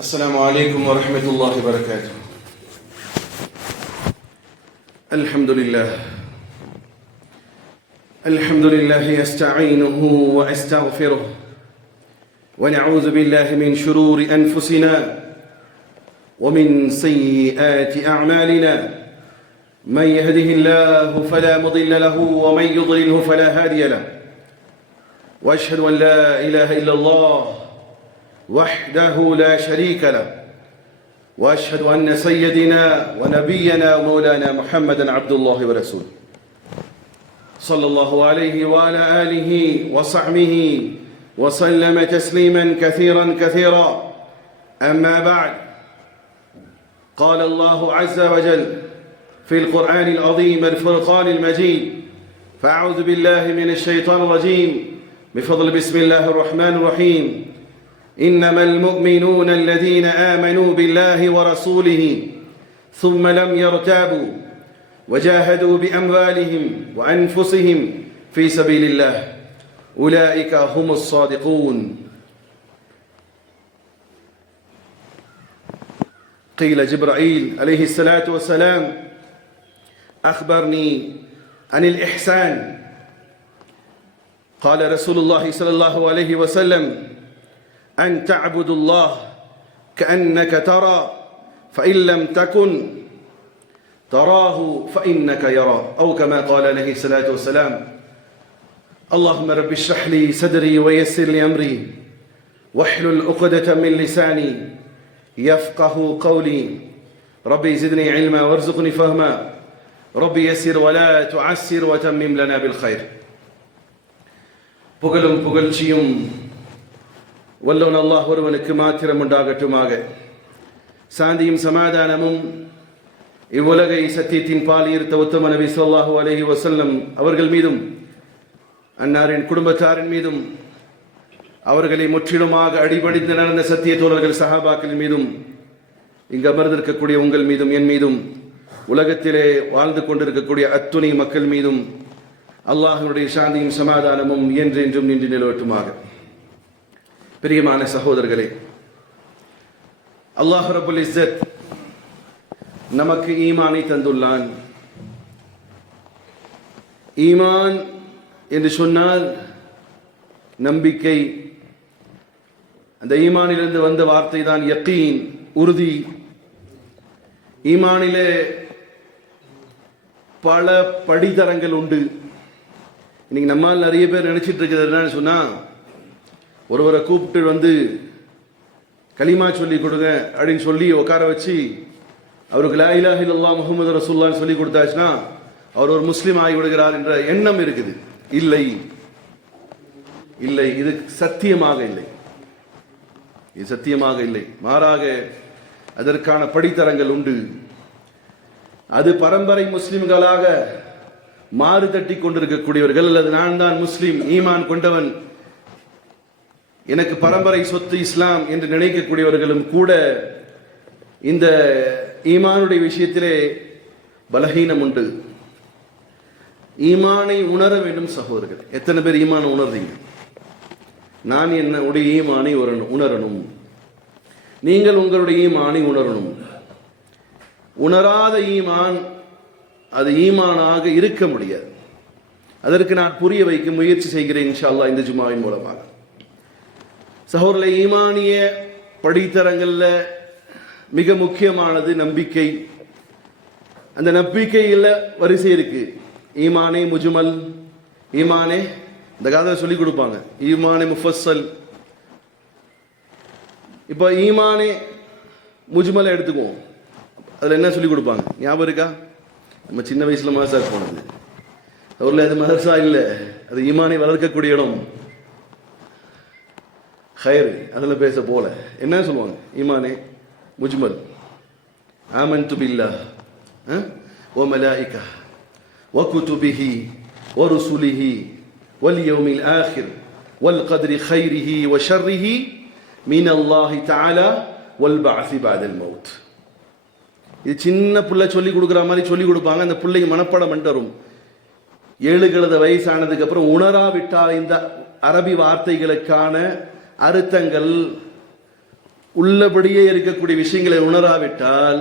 السلام عليكم ورحمة الله وبركاته. الحمد لله يستعينه وأستغفره ونعوذ بالله من شرور أنفسنا ومن سيئات أعمالنا من يهده الله فلا مضل له ومن يضلله فلا هادي له وأشهد أن لا إله إلا الله وحده لا شريك له وأشهد أن سيدنا ونبينا ومولانا محمدا عبد الله ورسوله صلى الله عليه وعلى آله وصحبه وسلم تسليما كثيرا أما بعد قال الله عز وجل في القرآن العظيم الفرقان المجيد فأعوذ بالله من الشيطان الرجيم بفضل بسم الله الرحمن الرحيم إنما المؤمنون الذين آمنوا بالله ورسوله ثم لم يرتابوا وجاهدوا بأموالهم وأنفسهم في سبيل الله أولئك هم الصادقون. قيل جبرائيل عليه الصلاة والسلام أخبرني عن الإحسان. قال رسول الله صلى الله عليه وسلم أن تعبد الله كأنك ترى فإن لم تكن تراه فإنك يراه أو كما قال عليه الصلاة والسلام. اللهم رب اشرح لي صدري ويسر لي أمري واحلل عقدة من لساني يفقه قولي ربي زدني علما وارزقني فهما ربي يسر ولا تعسر وتمم لنا بالخير. புகழும் புகழ்ச்சியும் வல்லவன் அல்லாஹ் ஒருவனுக்கு மாத்திரம் உண்டாகட்டுமாக. சாந்தியும் சமாதானமும் இவ்வுலகை சத்தியத்தின் பால் ஈர்த்த உத்தம நபி ஸல்லல்லாஹு அலைஹி வஸல்லம் அவர்கள் மீதும் அன்னாரின் குடும்பத்தாரின் மீதும் அவர்களை முற்றிலுமாக அடிபணிந்து நடந்த சத்திய தோழர்கள் சஹாபாக்களின் மீதும் இங்கு அமர்ந்திருக்கக்கூடிய உங்கள் மீதும் என் மீதும் உலகத்திலே வாழ்ந்து கொண்டிருக்கக்கூடிய அத்துணை மக்கள் மீதும் அல்லாஹ்வுடைய சாந்தியும் சமாதானமும் என்றென்றும் நின்று நிலவட்டுமாக. பிரியமான சகோதரர்களே, அல்லாஹ் ரப்புல் இஸ்ஸத் நமக்கு ஈமானை தந்துள்ளான். ஈமான் என்று சொன்னால் நம்பிக்கை. அந்த ஈமானிலிருந்து வந்த வார்த்தை தான் யக்கீன், உறுதி. ஈமானிலே பல படித்தரங்கள் உண்டு. இன்னைக்கு நம்மால் நிறைய பேர் நினைச்சிட்டு இருக்கிறது என்னன்னு சொன்னா, ஒருவரை கூப்பிட்டு வந்து கலிமா சொல்லி கொடுங்க அப்படின்னு சொல்லி உட்கார வச்சு அவருக்கு லா இலாஹ இல்லல்லாஹ் முஹம்மது ரசூலுல்லாஹ்னு சொல்லி கொடுத்தாச்சுன்னா அவர் ஒரு முஸ்லீம் ஆகி விடுகிறார் என்ற எண்ணம் இருக்குது. இல்லை, இது சத்தியமாக இல்லை. இது சத்தியமாக இல்லை. மாறாக அதற்கான படித்தரங்கள் உண்டு. அது பரம்பரை முஸ்லிம்களாக மாறு தட்டி கொண்டிருக்கக்கூடியவர்கள் அல்லது நான் தான் முஸ்லீம் ஈமான் கொண்டவன், எனக்கு பரம்பரை சொத்து இஸ்லாம் என்று நினைக்கக்கூடியவர்களும் கூட இந்த ஈமானுடைய விஷயத்திலே பலகீனம் உண்டு. ஈமானை உணர வேண்டும் சகோதரர்கள். எத்தனை பேர் ஈமானை உணர்றீங்க? நான் என்னுடைய ஈமானை உணரணும். நீங்கள் உங்களுடைய ஈமானை உணரணும். உணராத ஈமான் அது ஈமானாக இருக்க முடியாது. அதற்கு நான் புரிய வைக்க முயற்சி செய்கிறேன் இன்ஷா அல்லாஹ் இந்த ஜுமாவின் மூலமாக. சகோதரர்களே, ஈமானிய படித்தரங்கள்ல மிக முக்கியமானது நம்பிக்கை. அந்த நம்பிக்கையில் வரிசை இருக்கு. ஈமானே முஜ்மல், ஈமானே இந்த காலத்தை சொல்லி கொடுப்பாங்க, ஈமானே முஃபஸ்ஸல். இப்போ ஈமானே முஜ்மலை எடுத்துக்குவோம். அதில் என்ன சொல்லி கொடுப்பாங்க ஞாபகம் இருக்கா? நம்ம சின்ன வயசுல மதரசா போனது. அவரில் அது மதரசா இல்லை, அது ஈமானை வளர்க்கக்கூடிய இடம். ஹைர் அதில் பேச போல என்ன சொல்லுவாங்க? ஈமானே முஜ்மல், ஆமன்து பில்லாஹ் வ மலாயிகா வ குதுபிஹி வ ருசுலிஹி வல் யௌமில் ஆகிர் வல் கத்ரி கைரிஹி வ ஷர்ரிஹி மினல்லாஹி தஆலா வல் பஅஸி பஅதல் மௌத். இது சின்ன பிள்ளை சொல்லி கொடுக்குற மாதிரி சொல்லி கொடுப்பாங்க. அந்த பிள்ளைங்க மனப்பாடம் பண்ணிட்டு வரும். 7 வயசானதுக்கு அப்புறம் உணராவிட்டால் இந்த அரபி வார்த்தைகளுக்கான அர்த்தங்கள் உள்ளபடியே இருக்கக்கூடிய விஷயங்களை உணராவிட்டால்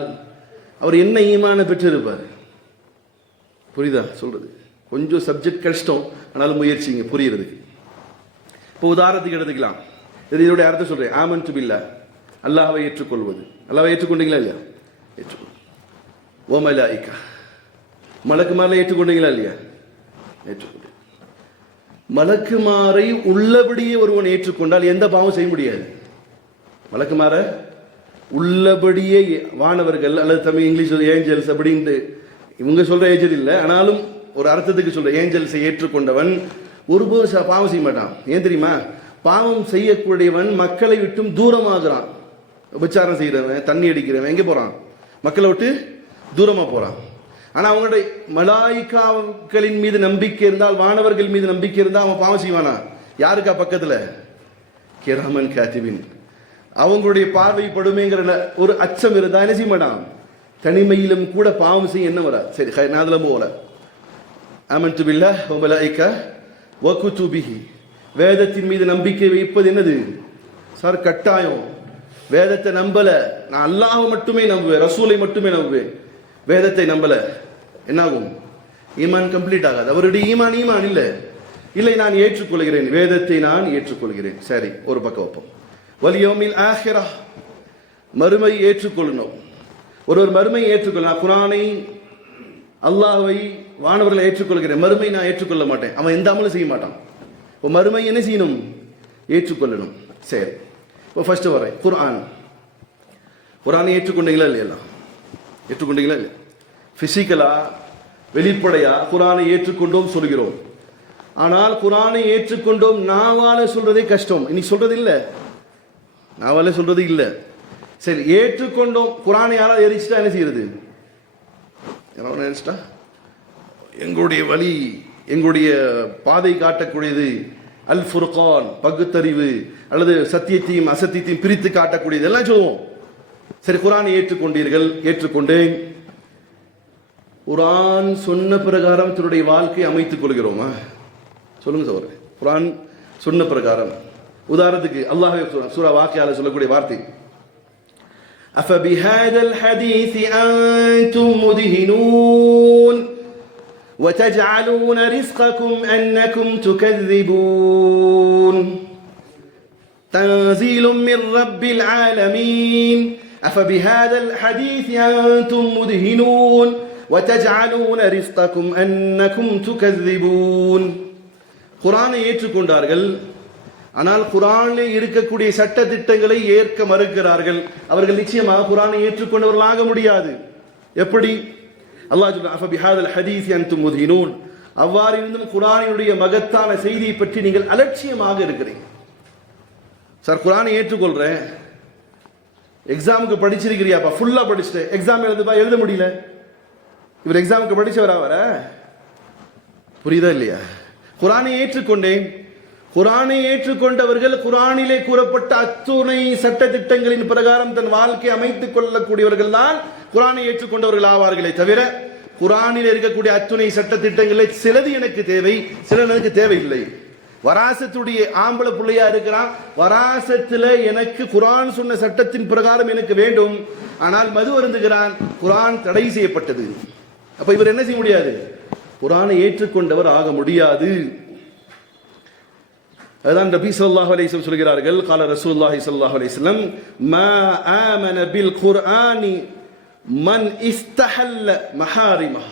அவர் என்ன ஈமான பெற்றிருப்பார்? புரியுதா சொல்றது? கொஞ்சம் சப்ஜெக்ட் கஷ்டம், ஆனாலும் முயற்சிங்க புரியுறதுக்கு. இப்போ உதாரணத்துக்கு எடுத்துக்கலாம். இதோட அர்த்தம் சொல்றேன். ஆமன்து பில்லாஹ், அல்லாஹ்வை ஏற்றுக்கொள்வது. அல்லாஹ்வை ஏற்றுக்கொண்டீங்களா இல்லையா? ஏற்றுக்கொள். ஓ மலாயிகா, மலக்குமாரை ஏற்றுக்கொண்டீங்களா இல்லையா? ஏற்றுக்கொண்டு. மலக்குமாரை உள்ளபடியே ஒருவன் ஏற்றுக்கொண்டால் எந்த பாவம் செய்ய முடியாது. மலக்குமார உள்ளபடியே வானவர்கள் அல்லது தமிழ் இங்கிலீஷ் ஏஞ்சல்ஸ் அப்படின்ட்டு இவங்க சொல்ற ஏஞ்சல் இல்லை, ஆனாலும் ஒரு அர்த்தத்துக்கு சொல்ற ஏஞ்சல்ஸை ஏற்றுக்கொண்டவன் ஒருபோது பாவம் செய்ய மாட்டான். ஏன் தெரியுமா? பாவம் செய்யக்கூடியவன் மக்களை விட்டும் தூரமாகிறான். உபச்சாரம் செய்யறவன், தண்ணி அடிக்கிறவன் எங்கே போறான்? மக்களை விட்டு தூரமா போறான். ஆனா அவங்களுடைய மலாயிகாக்களின் மீது நம்பிக்கை இருந்தால், வானவர்கள் மீது நம்பிக்கை இருந்தால் அவன் பாவம் செய்வானா? யாருக்கா பக்கத்துல? கிராமன் காத்திபின், அவங்களுடைய பார்வைப்படுமேங்கிற ஒரு அச்சம் இருந்தா என்ன செய்ய மாட்டான்? தனிமையிலும் கூட பாவம் செய்ய என்ன வரா? சரி, நான் அதுல போல. ஆமன்து பில்லாஹ் வ மலாயிகா வ குதுபிஹி, வேதத்தின் மீது நம்பிக்கை வைப்பது என்னது சார்? கட்டாயம். வேதத்தை நம்பல, நான் அல்லாஹ் மட்டுமே நம்புவேன், ரசூலை மட்டுமே நம்புவேன், வேதத்தை நம்பல, என்னாகும்? ஈமான் கம்ப்ளீட் ஆகாது. அவருடைய ஈமான் ஈமான் இல்லை. இல்லை, நான் ஏற்றுக்கொள்கிறேன், வேதத்தை நான் ஏற்றுக்கொள்கிறேன். சரி, ஒரு பக்கம் வைப்போம். வலியோமில் ஆஹிரா, மறுமை ஏற்றுக்கொள்ளணும். ஒருவர் மறுமை ஏற்றுக்கொள்ளணும். குரானை, அல்லாஹ்வை, வானவர்களை ஏற்றுக்கொள்கிறேன், மறுமை நான் ஏற்றுக்கொள்ள மாட்டேன், அவன் எந்த அமலும் செய்ய மாட்டான். இப்போ மறுமை என்ன செய்யணும்? ஏற்றுக்கொள்ளணும். சரி, இப்போ ஃபர்ஸ்ட் வரேன். குரானை ஏற்றுக்கொண்டீங்களா இல்லையா? ஏற்றுக்கொண்டீங்களா இல்லையா? பிசிக்கலா, வெளிப்படையா குரானை ஏற்றுக்கொண்டோம் சொல்கிறோம். ஆனால் குரானை ஏற்றுக்கொண்டோம் நாவால சொல்றதே கஷ்டம். இன்னைக்கு சொல்றது இல்லை, நாவால சொல்றது இல்லை. சரி, ஏற்றுக்கொண்டோம். குரானை யாராவது எரிச்சிட்டா என்ன செய்யறது? எரிச்சிட்டா எங்களுடைய வழி, எங்களுடைய பாதை காட்டக்கூடியது அல் ஃபுர்கான், பகுத்தறிவு, அல்லது சத்தியத்தையும் அசத்தியத்தையும் பிரித்து காட்டக்கூடியது எல்லாம் சொல்லுவோம். சரி, குரானை ஏற்றுக்கொண்டீர்கள், ஏற்றுக்கொண்டேன். குரான் சொன்ன பிரகாரம் தன்னுடைய வாழ்க்கையை அமைத்துக் கொள்கிறோமா? சொல்லுங்க சகோதரர். குரான் சொன்ன பிரகாரம், உதாரணத்துக்கு அல்லாஹ்வே சூரா வாக்கியால சொல்லக்கூடிய வார்த்தை, أفبهذا الحديث أنتم مدهنون وتجعلون رزقكم أنكم تكذبون تنزيل من رب العالمين أفبهذا الحديث أنتم مدهنون وتجعلون رزقكم أنكم تكذبون. குர்ஆனை ஏற்றுக்கொண்டார்கள், ஆனால் குர்ஆனில் இருக்கக்கூடிய சட்ட திட்டங்களை ஏற்க மறுக்கிறார்கள். அவர்கள் நிச்சயமாக குர்ஆனை ஏற்றுக்கொண்டவர்களாக முடியாது. எப்படி? அல்லாஹ் சொல்றான், அஃபபிஹாதல் ஹதீஸ் அன்தும் முத்ஹினூன். அவ்வாறு இருந்தும் குர்ஆனினுடைய மகத்தான செய்தியை பற்றி நீங்கள் அலட்சியமாக இருக்கிறீங்க. சார், குர்ஆனை ஏற்றுக்கொள்றேன், எக்ஸாமுக்கு படிச்சிருக்கிறியாப்பா? ஃபுல்லா படிச்சுட்டு எக்ஸாம் எழுத முடியல. இவர் எக்ஸாமுக்கு படிச்சவரா வர? புரியுதா இல்லையா? குர்ஆனை ஏற்றுக்கொண்டேன். குர்ஆனை ஏற்றுக்கொண்டவர்கள் குர்ஆனிலே கூறப்பட்ட அத்துணை சட்ட திட்டங்களின் பிரகாரம் தன் வாழ்க்கை அமைத்துக் கொள்ளக்கூடியவர்கள் தான் குர்ஆனை ஏற்றுக்கொண்டவர்கள் ஆவார்களே தவிர, குர்ஆனில் இருக்கக்கூடிய அத்துணை சட்ட திட்டங்களில் சிலது எனக்கு தேவை, சிலது எனக்கு தேவையில்லை. வராசத்துடைய ஆம்பளை பிள்ளையா இருக்கிறான், வராசத்துல எனக்கு குர்ஆன் சொன்ன சட்டத்தின் பிரகாரம் எனக்கு வேண்டும், ஆனால் மது அருந்துகிறான், குர்ஆன் தடை செய்யப்பட்டது. அப்ப இவர் என்ன செய்ய முடியாது? குர்ஆனை ஏற்றுக்கொண்டவர் ஆக முடியாது. அதான் நபி ஸல்லல்லாஹு அலைஹி வஸல்லம் சொல்கிறார்கள், قال رسول الله صلى الله عليه وسلم ما آمن بالقرآن من استحل محارمه.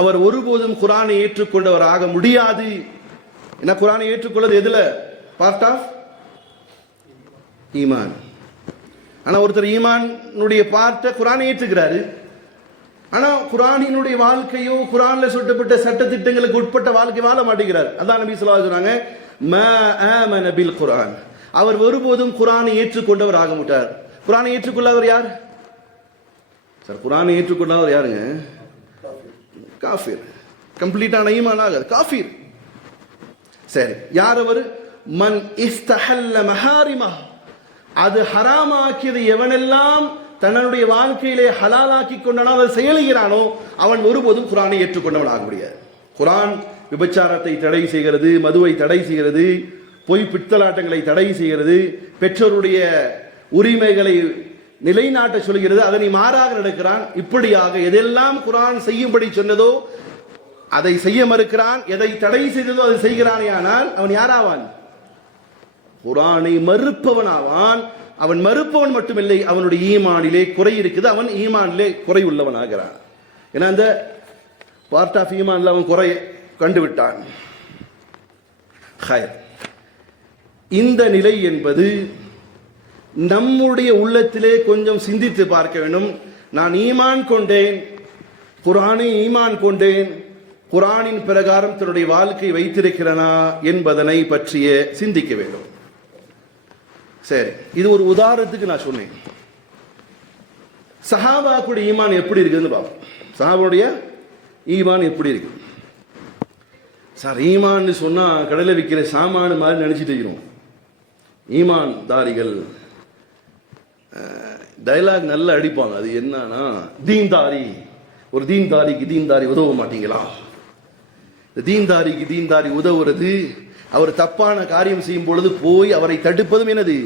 அவர் ஒருபோதும் குர்ஆனை ஏற்றுக்கொண்டவர் ஆக முடியாது. என்ன, குர்ஆனை ஏற்றுக்கொள்வது எதுல? பார்ட் ஆஃப் ஈமான். ஆனா ஒருத்தர் ஈமானுடைய பார்ட்டை குர்ஆனை ஏற்றுக்கிறாரு, ஆனா குர்ஆனினுடைய வாழ்க்கையோ குர்ஆன்ல சொல்லப்பட்ட சட்ட திட்டங்களுக்கு உட்பட்ட வாழ்க்கை வாழ மாட்டேங்கிறார். அதான் நபி ஸல்லல்லாஹு அலைஹி வஸல்லம் சொன்னாங்க, மா ஆமன பில் குர்ஆன். அவர் ஒருபோதும் குர்ஆனை ஏற்றுக்கொண்டவர் ஆக மாட்டார். குர்ஆனை ஏற்றுக்கொள்ளாதவர் யார் சார்? குர்ஆனை ஏற்றுக்கொள்ளாதவர் யாருங்க? காஃபிர். கம்ப்ளீட்டான ஈமான் ஆகாது, காஃபிர். சரி, யார் அவர்? மன் இஸ்தஹல்ல மஹாரிமா. அது ஹராமாக்கியது எவனெல்லாம் தன்னுடைய வாழ்க்கையிலே ஹலாலாக்கி கொண்டானோ, அதை செயலுகிறானோ, அவன் ஒருபோதும் குர்ஆனை ஏற்றுக்கொண்டவன் ஆக முடியாது. குர்ஆன் விபச்சாரத்தை தடை செய்கிறது, மதுவை தடை செய்கிறது, பொய் பித்தலாட்டங்களை தடை செய்கிறது, பெற்றோருடைய உரிமைகளை நிலைநாட்ட சொல்கிறது, அதனை மாறாக நடக்கிறான். இப்படியாக எதெல்லாம் குர்ஆன் செய்யும்படி சொன்னதோ அதை செய்ய மறுக்கிறான், எதை தடை செய்ததோ அதை செய்கிறானே, ஆனால் அவன் யாராவான்? குர்ஆனை மறுப்பவனாவான். அவன் மறுப்பவன் மட்டுமில்லை, அவனுடைய ஈமானிலே குறை இருக்குது, அவன் ஈமானிலே குறை உள்ளவனாகிறான். ஏன்னா அந்த பார்ட் ஆஃப் ஈமான்ல அவன் குறை கண்டுவிட்டான். இந்த நிலை என்பது நம்முடைய உள்ளத்திலே கொஞ்சம் சிந்தித்து பார்க்க வேண்டும். நான் ஈமான் கொண்டேன், குர்ஆனை ஈமான் கொண்டேன், குர்ஆனின் பிரகாரம் தன்னுடைய வாழ்க்கை வைத்திருக்கிறனா என்பதனை பற்றிய சிந்திக்க வேண்டும். சரி, இது ஒரு உதாரணத்துக்கு நான் சொன்னேன். சஹாபாக்குடைய ஈமான் எப்படி இருக்குதுன்னு பார்ப்போம். சஹாபாவுடைய ஈமான் எப்படி இருக்கு? சார், ஈமான்னு சொன்னா கடலை விற்கிற சாமானு மாதிரி நினைச்சிட்டு இருக்கிறோம். ஈமான் தாரிகள் டயலாக் நல்லா அடிப்பாங்க. அது என்னன்னா, தீன்தாரி, ஒரு தீன்தாரிக்கு தீன்தாரி உதவ மாட்டீங்களா? தீன்தாரிக்கு தீன்தாரி உதவுறது, அவர் தப்பான காரியம் செய்யும் பொழுது போய் அவரை தடுப்பதும் என்னது?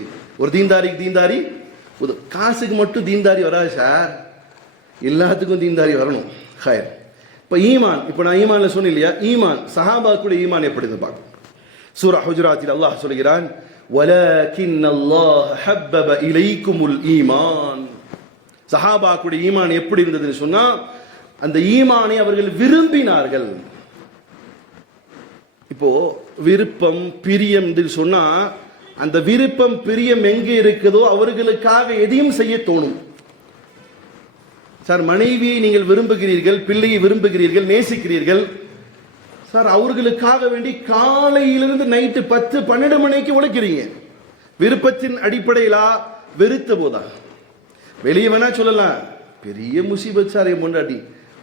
ஒரு தீன்தாரிக்கு தீன்தாரி உதவு. காசுக்கு மட்டும் தீன்தாரி வராது சார், எல்லாத்துக்கும் தீன்தாரி வரணும். ஹயர். இப்போ ஈமான், இப்போ நான் ஈமான்ல சொன்னேன் இல்லையா, ஈமான் சஹாபாக்குடைய ஈமான் எப்படி இருந்து பார்க்கணும். சூரா ஹுஜராத்தில் அல்லாஹ் சொல்கிறான், வலக்கின் அல்லாஹ் ஹப்பப இலைக்குமுல் ஈமான். சஹாபாக்குடைய ஈமான் எப்படி இருந்ததுன்னு சொன்னா, அந்த ஈமானை அவர்கள் விரும்பினார்கள். இப்போ விருப்பம் பிரியம் சொன்னா, அந்த விருப்பம் பிரியம் எங்கே இருக்குதோ அவர்களுக்காக எதையும் செய்ய தோணும். சார், மனைவியை நீங்கள் விரும்புகிறீர்கள், பிள்ளையை விரும்புகிறீர்கள், நேசிக்கிறீர்கள் சார், அவர்களுக்காக வேண்டி காலையிலிருந்து நைட்டு 10-12 மணிக்கு உழைக்கிறீங்க. விருப்பத்தின் அடிப்படையிலா வெறுத்த போதா? வெளியே வேணா சொல்லலாம், பெரிய முசீபத் சார் என் பொண்டாட்டி,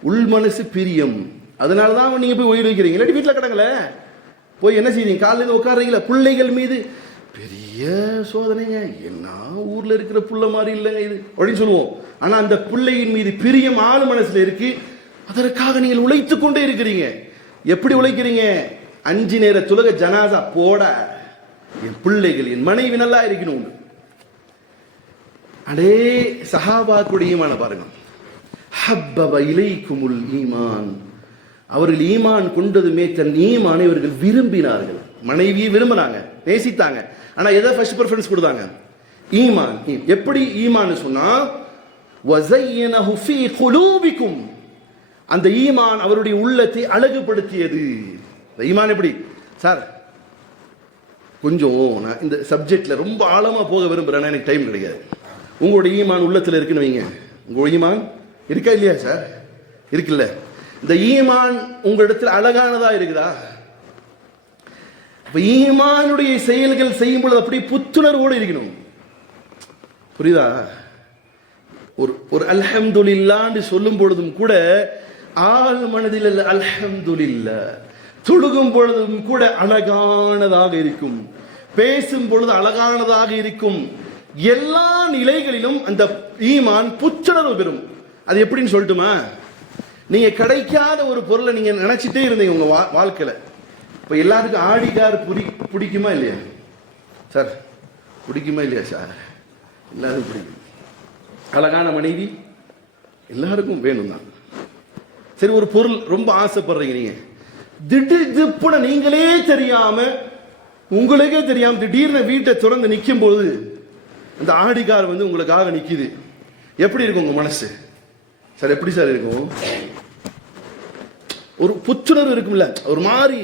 உள் மனசு பிரியம், அதனாலதான் நீங்க போய் ஓய்வு வைக்கிறீங்க. இல்லாட்டி வீட்டில் கிடங்கல போய் என்ன செய்றீங்க? காலையில் உட்கார்றீங்களா? பிள்ளைகள் மீது பெரிய சோதனைங்க, என்ன ஊர்ல இருக்கிற புள்ள மாதிரி இல்லைங்க இது அப்படின்னு சொல்லுவோம். ஆனா அந்த பிள்ளையின் மீது பிரியம் ஆழ் மனசுல இருக்கு. அதற்காக நீங்கள் உழைத்து கொண்டே இருக்கிறீங்க. எப்படி உழைக்கிறீங்க? 5 நேர தொழுகை ஜனாசா போட, என் பிள்ளைகள் என் மனைவி நல்லா இருக்கணும். அடே சஹாபாக்குடைய ஈமான பாருங்க. ஹப்பப இலைக்குமுல் ஈமான். அவர்கள் ஈமான் கொண்டதுமே தன் ஈமானை இவர்கள் விரும்பினார்கள். மனைவியை விரும்பினாங்க, நேசித்தாங்க. ஆனா எதை ஃபர்ஸ்ட் பிரெஃபரன்ஸ் கொடுத்தாங்க? ஈமான். எப்படி ஈமான் சொன்னா, வஸய்யனஹு ஃபீ குலூபிக்கும். அந்த ஈமான் அவருடைய உள்ளத்தை அழகுபடுத்தியது. இந்த ஈமான் எப்படி சார்? கொஞ்சம் நான் இந்த சப்ஜெக்ட்ல ரொம்ப ஆழமா போக விரும்புறேன், எனக்கு டைம் கிடையாது. உங்களுடைய ஈமான் உள்ளத்துல இருக்குன்னு வைங்க. உங்க ஈமான் இருக்கா இல்லையா சார்? இருக்குல்ல. இந்த ஈமான் உங்களிடத்தில் அழகானதா இருக்குதா? ஈமானுடைய செயல்கள் செய்யும் பொழுது அப்படி புத்துணர்வோடு இருக்கணும். புரியுதா? ஒரு அல்ஹம்துலில்லாஹ்னு சொல்லும் பொழுதும் கூட ஆள் மனதில் அல்ஹம்துலில்லாஹ், தொழுகும் பொழுதும் கூட அழகானதாக இருக்கும், பேசும் பொழுது அழகானதாக இருக்கும். எல்லா நிலைகளிலும் அந்த ஈமான் புத்துணர்வு பெறும். அது எப்படின்னு சொல்லட்டுமா? நீங்க கிடைக்காத ஒரு பொருளை நீங்க நினைச்சிட்டே இருந்தீங்க உங்க வாழ்க்கையில. இப்ப எல்லாத்துக்கும் ஆடி கார் பிடிக்குமா இல்லையா சார்? பிடிக்குமா இல்லையா சார்? எல்லாருக்கும் பிடிக்கும். அழகான மனைவி எல்லாருக்கும் வேணும் தான். சரி, ஒரு பொருள் ரொம்ப ஆசைப்படுறீங்க, நீங்க திடீர்னு நீங்களே தெரியாம, உங்களுக்கே தெரியாம திடீர்னு வீட்டை திறந்து நிற்கும் போது அந்த ஆடிகார் வந்து உங்களுக்காக நிக்குது. எப்படி இருக்கும் உங்க மனசு சார்? எப்படி சார் இருக்கும்? ஒரு புத்துணர்வு இருக்கும்ல, ஒரு மாதிரி.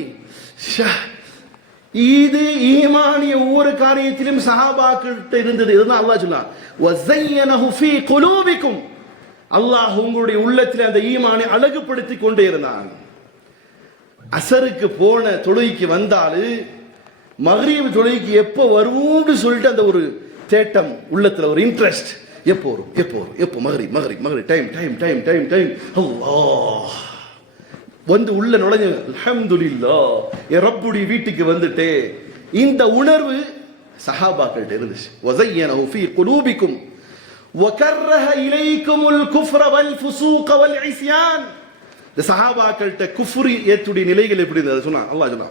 இது ஈமானிய ஒவ்வொரு காரியத்திலும் சஹாபாக்கிட்ட இருந்தது. இதுதான் அல்லாஹ் சொன்னான், வஸய்யனஹு ஃபீ குலூபிக்கும். அல்லாஹ் உங்களுடைய உள்ளத்தில் அந்த ஈமானை அழகுபடுத்தி கொண்டே இருந்தான். அசருக்கு போன தொழுகைக்கு வந்தாலு மக்ரிப் தொழுகைக்கு எப்போ வரும்னு சொல்லிட்டு அந்த ஒரு தேட்டம் உள்ளத்துல, ஒரு இன்ட்ரெஸ்ட். எப்போ வரும், எப்போ வரும், எப்போ மக்ரிப் மக்ரிப் மக்ரிப், time time time time time. அல்லாஹ் வந்து உள்ள நுழைஞ்ச, அல்ஹம்துலில்லாஹ் என் ரப்புடைய வீட்டுக்கு வந்துட்டே. இந்த உணர்வு சஹாபாக்கள்ட்ட இருந்துச்சு. வஸய்யனஹு ஃபீ குலூபிக்கும் வகர்ரஹ இலைக்குமுல் குஃப்ர வல் ஃபுசூக வல் இஸ்யான். இந்த சஹாபாக்கள்ட்ட குஃப்ரி ஏத்துடைய நிலைகள் எப்படி இருந்தது சொன்னா அல்லாஹ் சொன்னா.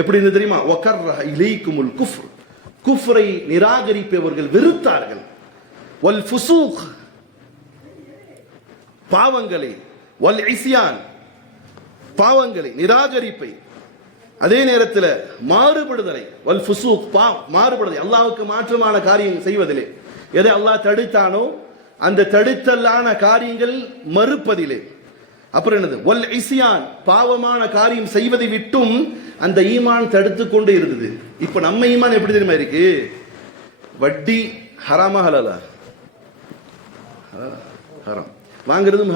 எப்படி இருந்தது தெரியுமா? வகர்ரஹ இலைக்குமுல் குஃப்ர். குஃப்ரை நிராகரிப்பவர்கள் வெறுத்தார்கள். வல் ஃபுசூக் பாவங்களை, வல் இஸ்யான் பாவங்களை, நிராகரிப்பை, அதே நேரத்தில் மாறுபடுதலை, வல் ஃபுசூக் மாறுபடுதலை, அல்லாஹ்வுக்கு மாற்றமான காரியம் செய்வதிலே, எதை அல்லாஹ் தடுத்தானோ அந்த தடுத்தலான காரியங்கள் மறுப்பதிலே. அப்புறம் என்னது? வல் இஸ்யான் பாவமான காரியம் செய்வதை விட்டும் அந்த ஈமான் தடுத்து கொண்டே இருந்தது. இப்ப நம்ம ஈமான் எப்படி தெரியுமா இருக்கு? வட்டி ஹராமா ஹலாலா? ஹராம். வாங்குறதும்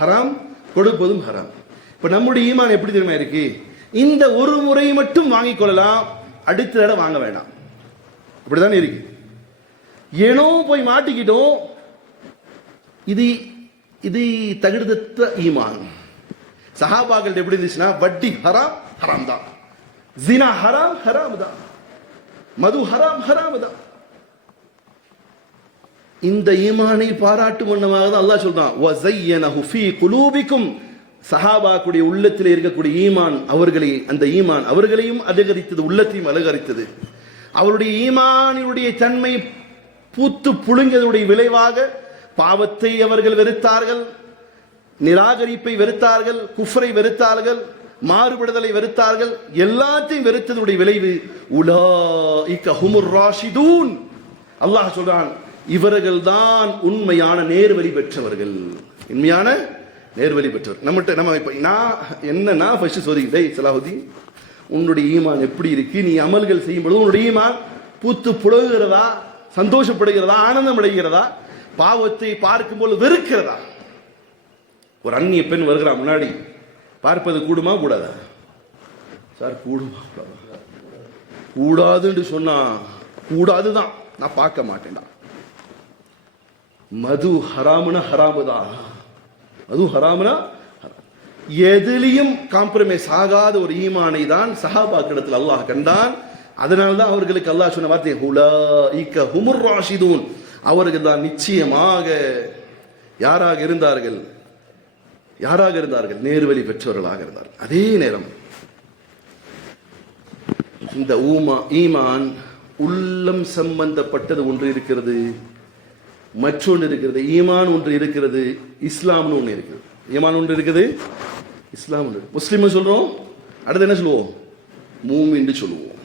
ஹராம், கொடுப்பதும் ஹராம். இப்ப நம்முடைய ஈமான் எப்படி தெரியுமா இருக்கு? இந்த ஒரு முறை மட்டும் வாங்கிக் கொள்ளலாம், அடுத்த தடவை வாங்க வேண்டாம். இப்படிதான் இருக்கு. ஏனோ போய் மாட்டிக்கிட்டோம். இது இது தகுதித்த ஈமான். சஹாபாக்கள் எப்படி இருந்துச்சுன்னா, வட்டி ஹராம் தான், ஜினா ஹராம் தான், மது ஹராம் தான். இந்த ஈமானை பாராட்டும் வண்ணமாக தான் அல்லாஹ் சொல்றான், வஸய்யனஹு ஃபீ குலூபிக்கும். சஹாபாக்குடைய உள்ளத்தில் இருக்கக்கூடிய ஈமான் அந்த ஈமான் அவர்களையும் அலங்கரித்தது, உள்ளத்தையும் அலங்கரித்தது. அவருடைய ஈமானினுடைய தன்மை பூத்து புழுங்கியதுடைய விளைவாக பாவத்தை அவர்கள் வெறுத்தார்கள், நிராகரிப்பை வெறுத்தார்கள், குஃப்ரை வெறுத்தார்கள், மாறுபடுதலை வெறுத்தார்கள். எல்லாத்தையும் வெறுத்ததுடைய விளைவு உலாயிக ஹுமுர் ராஷிதூன். அல்லாஹ் சொல்றான், இவர்கள் தான் உண்மையான நேர்வழி பெற்றவர்கள். உண்மையான நேர்வழி பெற்றவர். நம்ம இப்ப நான் ஃபர்ஸ்ட் சோதிக்கிறேன், சலாஹுதீன் உன்னுடைய ஈமான் எப்படி இருக்கு? நீ அமல்கள் செய்யும் பொழுது உன்னுடைய ஈமான் பூத்து புலகுகிறதா, சந்தோஷப்படுகிறதா, ஆனந்தம் அடைகிறதா, பாவத்தை பார்க்கும்போது வெறுக்கிறதா? ஒரு அந்நிய பெண் வருகிறா, முன்னாடி பார்ப்பது கூடுமா கூடாதா? சார் கூடுமா கூடாதுன்னு சொன்னா கூடாதுதான், நான் பார்க்க மாட்டேன்டா. மது ஹராமுனா ஹராமுதான், அது ஹராமுனா எதிலையும் காம்ப்ரமைஸ் ஆகாத ஒரு ஈமானை தான் சஹாபாக்களிடத்தில் அல்லாஹ் கண்டான். அதனால்தான் அவர்களுக்கு அல்லாஹ் சொன்ன வார்த்தை உலாயிக ஹுமுர் ராஷிதூன். அவர்கள் தான் நிச்சயமாக யாராக இருந்தார்கள்? நேர்வழி பெற்றவர்களாக இருந்தார்கள். அதே நேரம் இந்த ஈமான் உள்ளம் சம்பந்தப்பட்டது ஒன்று இருக்கிறது, மற்றொன்று இருக்கிறது. ஈமான் ஒன்று இருக்கிறது, இஸ்லாம்னு ஒன்று இருக்கிறது. ஈமான் ஒன்று இருக்குது, இஸ்லாம் ஒன்று. முஸ்லிம் சொல்றோம், அடுத்து என்ன சொல்லுவோம்? மூமின்னு சொல்லுவோம்.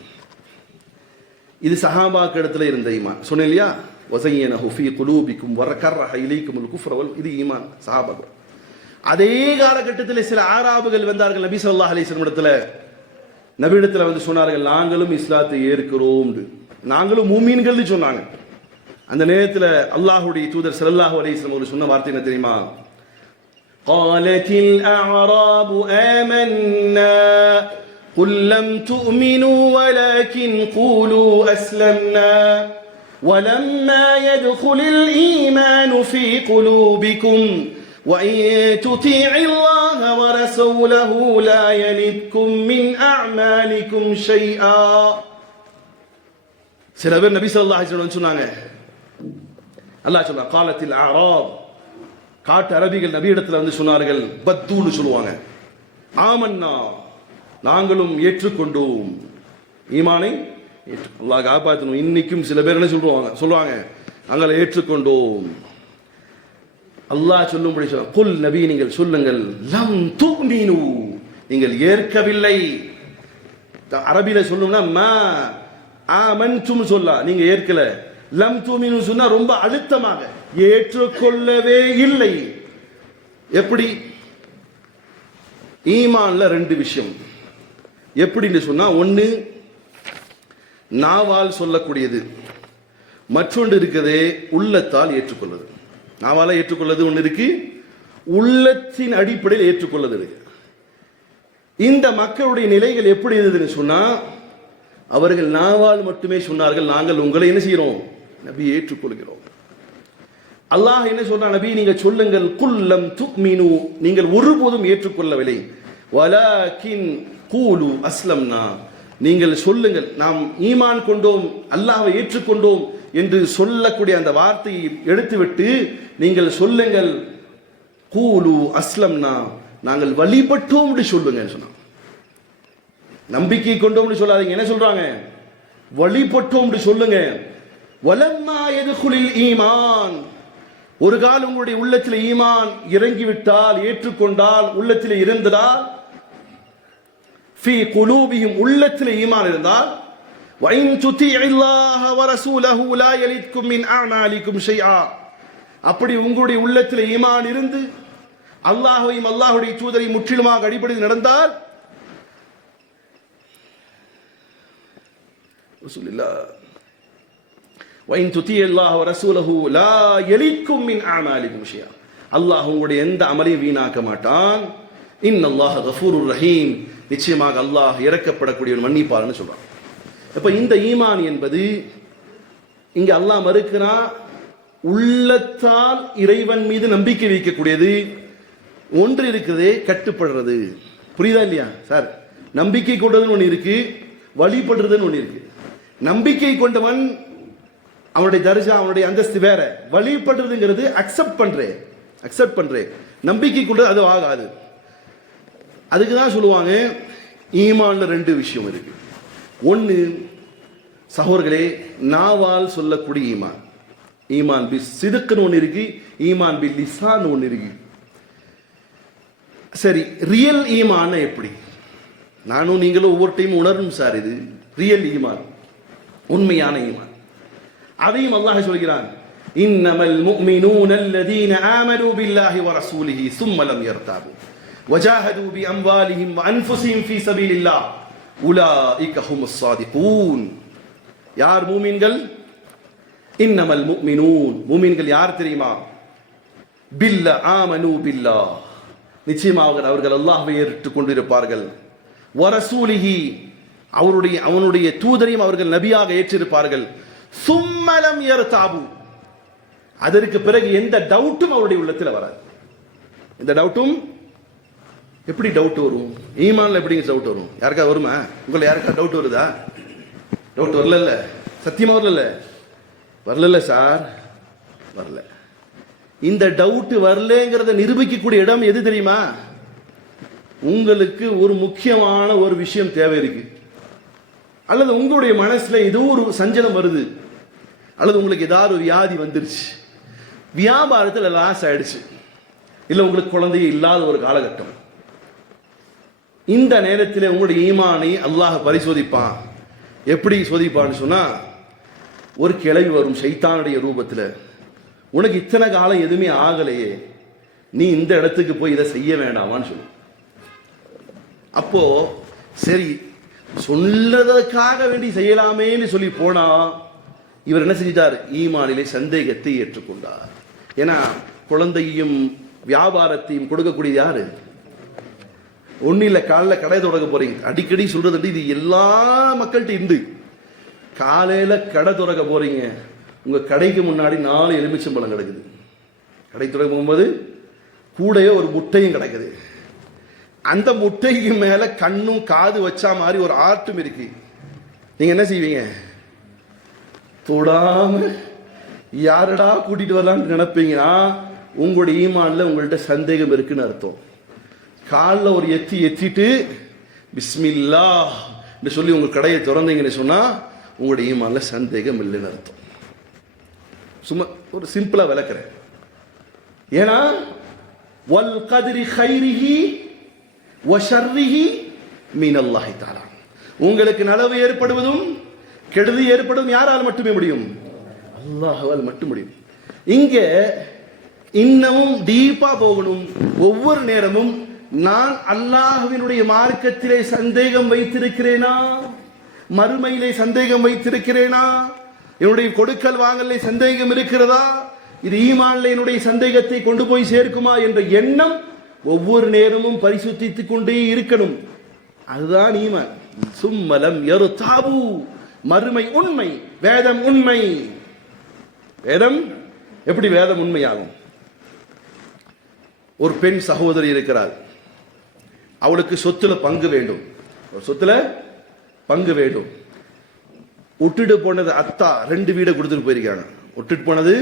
இது சஹாபாக்கு இடத்துல இருந்த ஈமான். சொன்னேன் இல்லையா? வஸய்யனஹு ஃபீ குலூபிக்கும் வரக்கரஹ இலைக்குமுல் குஃப்ர வல், இது ஈமான் சஹாபாக்கள். அதே காலகட்டத்தில் சில ஆராபுகள் வந்தார்கள் நபி ஸல்லல்லாஹு அலைஹி வஸல்லம் இடத்துல. நபியிடத்தில் வந்து சொன்னார்கள், நாங்களும் இஸ்லாத்தை ஏற்கிறோம், நாங்களும் மூமீன்கள் சொன்னாங்க. அந்த நேரத்தில் அல்லாஹ்வுடைய தூதர் ஸல்லல்லாஹு அலைஹி வஸல்லம் ஒரு சொன்ன வார்த்தை என்ன தெரியுமா? قالتில் அஅராபு ஆமன்னா قل لم تؤمنوا ولكن قولوا أسلمنا ولما يدخل الإيمان في قلوبكم وإن تطيعوا الله ورسوله لا يلدكم من أعمالكم شيئا. சில பேர் நபி ஸல்லல்லாஹு அலைஹி வஸல்லம் சொன்னாங்க, அல்லாஹ் சொல்றான், காலத்தில் அஅராப், காட்டு அரபிகள் நபி இடத்துல வந்து சொன்னார்கள், பத்துன்னு சொல்லுவாங்க, ஆமன்னா நாங்களும் ஏற்றுக்கொண்டோம், ஈமானை அல்லாஹ் காப்பாற்றணும். இன்னைக்கும் சில பேர் என்ன சொல்லுவாங்க, நாங்கள் ஏற்றுக்கொண்டோம். அல்லாஹ் சொல்லும்படி சொல்ல, குல் நபி நீங்கள் சொல்லுங்கள், லம் துமினு நீங்கள் ஏற்கவில்லை. அரபியில சொல்லணும்னா மா ஆமன்தும் சொல்ல, நீங்க ஏற்கல. லம் துமினு சொன்னா ரொம்ப அழுத்தமாக, ஏற்றுக்கொள்ளவே இல்லை. எப்படி? ஈமான்ல ரெண்டு விஷயம். எப்படின்னு சொன்னா, ஒன்னு நாவால் சொல்லக்கூடியது, மற்றொன்று இருக்கிறதே உள்ளத்தால் ஏற்றுக்கொள்வது. நாவால ஏற்றுக்கொள்ளது ஒன்று இருக்கு, உள்ளத்தின் அடிப்படையில் ஏற்றுக்கொள்ளது இருக்கு. இந்த மக்களுடைய நிலைகள் எப்படி இருந்ததுன்னு சொன்னா, அவர்கள் நாவால் மட்டுமே சொன்னார்கள், நாங்கள் உங்களை என்ன செய்கிறோம் நபி, ஏற்றுக்கொள்கிறோம். அல்லாஹ் என்ன சொல்றான், நபி நீங்க சொல்லுங்கள், குல்லம் துக்மினு நீங்கள் ஒருபோதும் ஏற்றுக்கொள்ளவில்லை, வலாகின் கூலு அஸ்லம்னா நீங்கள் சொல்லுங்கள், நாம் ஈமான் கொண்டோம், அல்லாஹ்வை ஏற்றுக்கொண்டோம் என்று சொல்லக்கூடிய அந்த வார்த்தையை எடுத்துவிட்டு நீங்கள் சொல்லுங்கள், கூலு அஸ்லம்னா நாங்கள் வழிபட்டோம் என்று சொல்லுங்க சொன்னான். நம்பிக்கை கொண்டோம் சொல்லாதீங்க, என்ன சொல்றாங்க, வழிபட்டோம் என்று சொல்லுங்க. வலம்மா யதுகுலில் ஈமான், ஒரு கால் உங்களுடைய உள்ளத்தில் ஈமான் இறங்கிவிட்டால், ஏற்றுக்கொண்டால், உள்ளத்தில் இருந்ததால், ஃபீ குலூபிஹிம், உள்ளத்தில் ஈமான் இருந்தால், வஇன் துதிஇல்லாஹ வரசூலஹு லா யலித்கும் மின் அஅமாலிக்கும் ஷைஆ, அப்படி உங்களுடைய உள்ளத்தில் ஈமான் இருந்து அல்லாஹ்வையும் அல்லாஹ்வுடைய தூதரை முற்றிலுமாக அடிபடி நடந்தால், ரசூலுல்லாஹ் வஇன் துதிஇல்லாஹ வரசூலஹு லா யலித்கும் மின் அஅமாலிக்கும் ஷைஆ, அல்லாஹ் உங்களுடைய எந்த அமலையும் வீணாக்க மாட்டான். இன்னல்லாஹ கஃபூருர் ரஹீம், நிச்சயமாக அல்லாஹ் இறக்கப்படக்கூடியவன், மன்னிப்பார்னு சொல்றான். அப்ப இந்த ஈமான் என்பது இங்க அல்லாஹ் மறுக்கிறான், உள்ளத்தால் இறைவன் மீது நம்பிக்கை வைக்கக்கூடியது ஒன்று இருக்குது, கட்டுப்படுறது. புரியுதா இல்லையா சார்? நம்பிக்கை கொண்டதுன்னு ஒன்று இருக்கு, வழிபடுறதுன்னு ஒன்று இருக்கு. நம்பிக்கை கொண்டவன் அவனுடைய தர்ஜா, அவனுடைய அந்தஸ்து வேற. வழிபடுறதுங்கிறது அக்செப்ட் பண்றேன், நம்பிக்கை கொண்டது அது ஆகாது. அதுக்கு தான் சொல்லுவாங்க ஈமான்ல ரெண்டு விஷயம் இருக்கு. ஒன்று சகோதரர்களே, நாவால் சொல்லக்கூடிய ஈமான், ஈமான் பி சிதுக்குன்னு ஒன்று இருக்கு, ஈமான் பி லிசான் ஒன்று இருக்கு. சரி, ரியல் ஈமான எப்படி? நானும் நீங்களும் ஒவ்வொரு டைம் உணரணும் சார், இது ரியல் ஈமான், உண்மையான ஈமான். அதையும் அல்லாஹ் சொல்கிறான், இன்னமல் முஃமினூன அல்லதீன ஆமனூ பில்லாஹி வ ரசூலிஹி ஸும்ம லம் யர்தாபு வஜாஹது பி அம்வாலிஹிம் வ அன்ஃபுஸிஹிம் ஃபீ ஸபீலில்லாஹ் உலாயிக ஹுமுஸ் ஸாதிகூன். யார் மூமின்கள்? இன்னமல் முஃமினூன், மூமின்கள் யார் தெரியுமா? பில்ல ஆமனூ பில்லாஹ், நிச்சயமாக அவர்கள் அல்லாஹ்வை ஏற்றுக் கொண்டிருப்பார்கள். வரசூலிஹி, அவனுடைய தூதரையும் அவர்கள் நபியாக ஏற்றிருப்பார்கள். சும்மலம் யர்தாபு, அதற்கு பிறகு எந்த டவுட்டும் அவருடைய உள்ளத்தில் வராது. எந்த டவுட்டும். எப்படி டவுட் வரும்? ஈமான்ல எப்படிங்க டவுட் வரும்? யாருக்கா வருமா? உங்களை யாருக்கா டவுட் வருதா? டவுட் வரல, சத்தியமா வரல சார், வரல. இந்த டவுட் வரலங்கிறத நிரூபிக்கக்கூடிய இடம் எது தெரியுமா? உங்களுக்கு ஒரு முக்கியமான ஒரு விஷயம் தேவை இருக்கு, அல்லது உங்களுடைய மனசுல ஏதோ ஒரு சஞ்சலம் வருது, அல்லது உங்களுக்கு ஏதாவது ஒரு வியாதி வந்துருச்சு, வியாபாரத்தில் லாஸ் ஆயிடுச்சு, இல்ல உங்களுக்கு குழந்தையே இல்லாத ஒரு காலகட்டம். இந்த நேரத்தில் உங்களுடைய ஈமானை அல்லாஹ் பரிசோதிப்பான். எப்படி சோதிப்பான்னு சொன்னா, ஒரு கிளவி வரும் ஷைத்தானுடைய ரூபத்தில், உனக்கு இத்தனை காலம் எதுவுமே ஆகலையே, நீ இந்த இடத்துக்கு போய் இதை செய்ய வேண்டாமான்னு சொல்லு. அப்போ சரி சொல்லதற்காக வேண்டி செய்யலாமேன்னு சொல்லி போனா, இவர் என்ன செஞ்சிட்டார்? ஈமானிலே சந்தேகத்தை ஏற்றுக்கொண்டார். ஏன்னா குழந்தையும் வியாபாரத்தையும் கொடுக்கக்கூடியது யாரு? ஒன்னும் இல்லை, காலையில் கடை தொடங்க போறீங்க, அடிக்கடி சொல்றது இது எல்லா மக்கள்கிட்ட இருந்து, காலையில கடை தொடங்க போறீங்க, உங்க கடைக்கு முன்னாடி 4 எலுமிச்சம்பழம் கிடக்குது. கடை தொடங்க போகும்போது கூடவே ஒரு முட்டையும் கிடக்குது. அந்த முட்டைக்கு மேல கண்ணும் காது வச்சா மாதிரி ஒரு ஆர்ட்டும் இருக்கு. நீங்க என்ன செய்வீங்க? தொடாம யாரடா கூட்டிட்டு வரலான்னு நினைப்பீங்கன்னா, உங்களுடைய ஈமான்ல உங்கள்ட்ட சந்தேகம் இருக்குன்னு அர்த்தம். காலில் ஒரு எத்திட்டு பிஸ்மில்லாஹ் சொல்லி உங்க கடையை திறந்தீங்கன்னு சொன்னா, உங்களுடைய ஈமான்ல சந்தேகம் இல்லைன்னு அர்த்தம். சும்மா ஒரு சிம்பிளா விளக்குறேன். ஏன்னா வல் கத்ரி கைரிஹி வ ஷர்ரிஹி மினல்லாஹி தஆலா, உங்களுக்கு நலவு ஏற்படுவதும் கெடுதி ஏற்படும் யாரால் மட்டுமே முடியும்? அல்லாஹ்வால் மட்டும் முடியும். இங்க இன்னமும் டீப்பா போகணும். ஒவ்வொரு நேரமும் நான் அல்லாஹ்வினுடைய மார்க்கத்திலே சந்தேகம் வைத்திருக்கிறேனா, மறுமையிலே சந்தேகம் வைத்திருக்கிறேனா, என்னுடைய கொடுக்கல் வாங்கலே சந்தேகம் இருக்கிறதா, இது ஈமான்ல என்னுடைய சந்தேகத்தை கொண்டு போய் சேர்க்குமா என்ற எண்ணம் ஒவ்வொரு நேரமும் பரிசுத்தித்துக் கொண்டே இருக்கணும். அதுதான் ஈமான். சும்மலம் யர்தாபு, மறுமை உண்மை, வேதம் உண்மை. வேதம் எப்படி வேதம் உண்மையாகும்? ஒரு பெண் சகோதரி இருக்கிறாள், அவளுக்கு சொத்துல பங்கு வேண்டும், ஒரு சொத்துல பங்கு வேண்டும். விட்டுட்டு போனது அத்தா 2 வீடை கொடுத்துட்டு போயிருக்காங்க. விட்டுட்டு போனது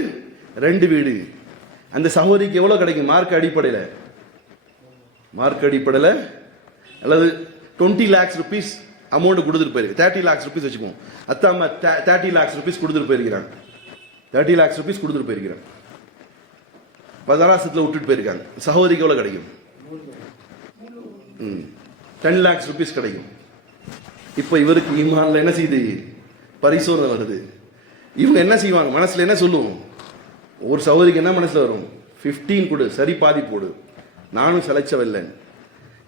2 வீடு. அந்த சகோதரிக்கு எவ்வளவு கிடைக்கும்? மார்க் அடிப்படையில் அல்லது 20 lakhs rupees அமௌண்ட் கொடுத்துட்டு போயிருக்கு. 30 lakhs rupees வச்சுக்குவோம். அத்தா அம்மா 30 lakhs rupees கொடுத்துட்டு போயிருக்கிறாங்க. 30 lakhs rupees கொடுத்துட்டு போயிருக்கிறேன். பதராசத்தில் விட்டுட்டு போயிருக்காங்க. சகோதரிக்கு எவ்வளோ கிடைக்கும்? 10 lakhs rupees கிடைக்கும். இப்போ இவருக்கு ஈமான்ல என்ன செய்யுது? பரிசோதனை வருது. இவங்க என்ன செய்வாங்க? மனசுல என்ன சொல்லுவோம்? ஒரு சகோதரிக்கு என்ன மனசுல வரும்? 15 கொடு, சரி பாதி போடு, நானும் செலச்சவில்லை.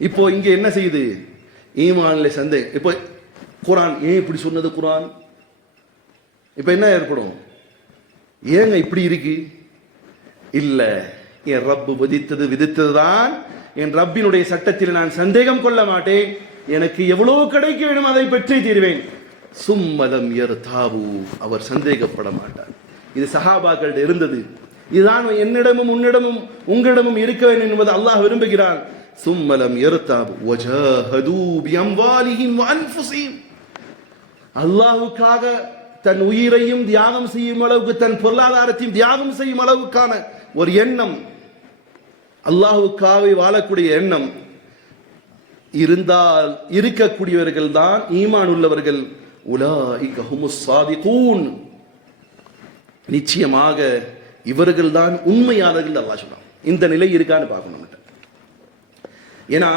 இப்போ இங்க என்ன செய்யுது? ஈமான்ல சந்தேகம். இப்போ குரான் ஏன் இப்படி சொன்னது? குரான் இப்ப என்ன ஏற்படும்? ஏங்க இப்படி இருக்கு? இல்ல, என் ரப்பு விதித்ததுதான். என் ரப்பினுடைய சட்டத்தில் நான் சந்தேகம் கொள்ள மாட்டேன். எனக்கு எவ்வளவு கிடைக்க வேண்டும் அதை பெற்றே தீர்வேன். சும்மதம் யர்தாபு, அவர் சந்தேகப்பட மாட்டார். இது சஹாபாக்கள் இருந்தது. இதுதான் என்னிடமும் உன்னிடமும் உங்களிடமும் இருக்க வேண்டும் என்பது அல்லாஹ் விரும்புகிறான். சும்மலம் யர்தாபு வஜஹது பிஅம்வாலிஹிம் வஅன்ஃபுஸிஹிம், அல்லாஹ்வுக்காக தன் உயிரையும் தியாகம் செய்யும் அளவுக்கு, தன் பொருளாதாரத்தையும் தியாகம் செய்யும் அளவுக்கான ஒரு எண்ணம், அல்லாஹ்வுக்காக வாழக்கூடிய எண்ணம் இருந்தால் இருக்கக்கூடியவர்கள் தான் ஈமான் உள்ளவர்கள். உலாயிக ஹுமுஸ் ஸாதிகூன், நிச்சயமாக இவர்கள் தான் உண்மையாளர்கள். அல்லாஹ் சொல்றான். இந்த நிலை இருக்கான்னு பார்க்கணும். ஏன்னா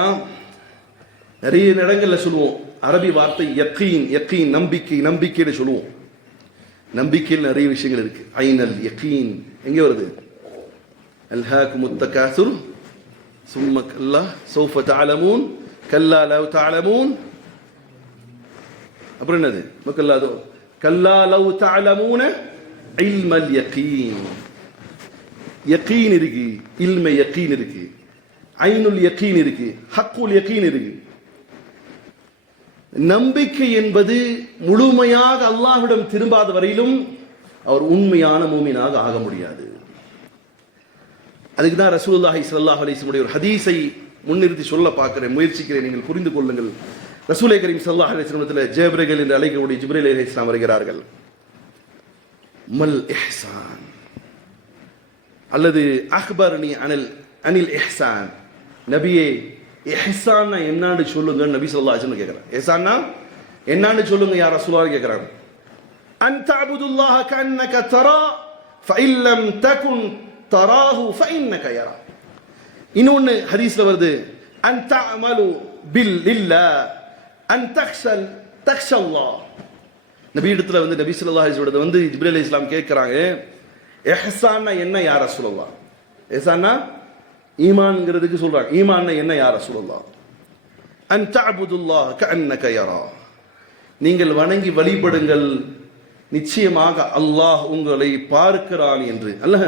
நிறைய இடங்கள்ல சொல்லுவோம் அரபி வார்த்தை யக்கீன், யக்கீன் நம்பிக்கை, நம்பிக்கைன்னு சொல்லுவோம். நம்பிக்கையில் நிறைய விஷயங்கள் இருக்கு. ஐனல் யக்கீன் எங்கே வருது? அல்ஹாகுமுத் தகாசுர் சும்ம கல்லா சௌஃப தஅலமூன் கல்லா லவ் தஅலமூன், அப்புறம் என்னது? மக்கல்லாதோ கல்லா லவ் தஅலமூன இல்மல் யக்கீன். யக்கீன் இருக்கு, இல்ம யக்கீன் இருக்கு, ஐனுல் யக்கீன் இருக்கு, ஹக்குல் யக்கீன் இருக்கு. நம்பிக்கை என்பது முழுமையாக அல்லாஹ்விடம் திரும்பாத வரையிலும் அவர் உண்மையான மூமினாக ஆக முடியாது. அதுக்கு தான் ரசூலுல்லாஹி ஸல்லல்லாஹு அலைஹி வஸல்லம் ஒரு ஹதீஸை முன்னிறுத்தி சொல்ல பார்க்கிறேன், முயற்சிக்கிறேன், நீங்கள் புரிந்து கொள்ளுங்கள். ரசூலே கரீம் ஸல்லல்லாஹு அலைஹி வஸல்லம் ஜிப்ரீல் என்று அழைக்கக்கூடிய ஜிப்ரீல் அலைஹிஸ்ஸலாம் வருகிறார்கள். மல் இஹ்சான் அல்லது அக்பர்னி அனில் இஹ்சான், நபியே இஹ்சான் என்னன்னு சொல்லுங்க நபி ஸல்லல்லாஹு அலைஹி வஸல்லம் கேக்குறாங்க. இஹ்சான்னா என்னன்னு சொல்லுங்க யா ரசூலுல்லாஹ் கேக்குறாங்க. அன் தஅபுதுல்லாஹ கஅன்னக தரா ஃபஇன் லம் தகுன் தராஹு ஃபஇன்னக யரா. இன்னொன்னு ஹதீஸ்ல வருது, அன் தஅமலு பில்லில்லாஹ் அன் தக்ஷல்லாஹ். நபி இடத்துல வந்து நபி ஸல்லல்லாஹு அலைஹி வஸல்லம் வந்து ஜிப்ரீல் அலைஹிஸ்ஸலாம் கேக்குறாங்க, இஹ்சான்னா என்ன யா ரசூலுல்லாஹ்? இஹ்சான்னா ஈமான்ங்கிறதுக்கு சொல்றாங்க. ஈமான் என்ன யா ரசூலுல்லாஹ்? அன் தஅபுதுல்லாஹ கஅன்னக யரா, நீங்கள் வணங்கி வழிபடுங்கள், நிச்சயமாக அல்லாஹ் உங்களை பார்க்கிறான் என்று. அல்லாஹ்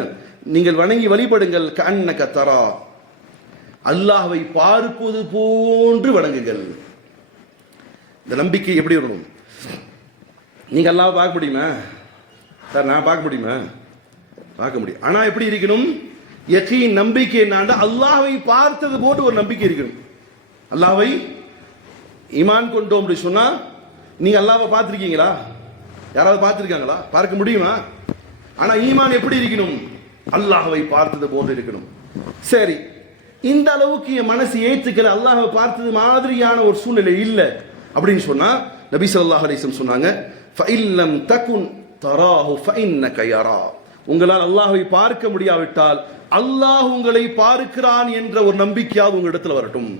நீங்கள் வணங்கி வழிபடுங்கள், கஅன்னக தரா, அல்லாஹ்வை பார்ப்பது போன்று வணங்குங்கள். இந்த நம்பிக்கை எப்படி வரணும்? நீங்க அல்லாஹ் பார்க்க முடியுமா சார்? நான் பார்க்க முடியுமா? பார்க்க முடியும். ஆனா எப்படி இருக்கணும்? யகீன் நம்பிக்கை என்னன்னா அல்லாஹ்வை பார்த்தது போட்டு ஒரு நம்பிக்கை இருக்கணும். அல்லாஹ்வை ஈமான் கொண்டோம் அப்படி சொன்னா, நீங்க அல்லாஹ்வை பார்த்திருக்கீங்களா? யாராவது பார்த்திருக்காங்களா? பார்க்க முடியுமா? ஆனா ஈமான் எப்படி இருக்கணும்? அல்லாஹ்வை பார்த்தது போன்று இருக்கணும். சரி, இந்த அளவுக்கு என் மனசு ஏத்துக்கல, அல்லாஹ்வை பார்த்தது மாதிரியான ஒரு சூழ்நிலை இல்லை அப்படின்னு சொன்னா, நபி ஸல்லல்லாஹு அலைஹி வஸல்லம் சொன்னாங்க, ஃபஇல்லம் தகுன் தராஹு ஃபஇன்னக யரா, உங்களால் அல்லாஹ்வை பார்க்க முடியாவிட்டால் அல்லாஹ் உங்களை பார்க்கிறான் என்ற ஒரு நம்பிக்கையாவது உங்க இடத்துல வரட்டும்.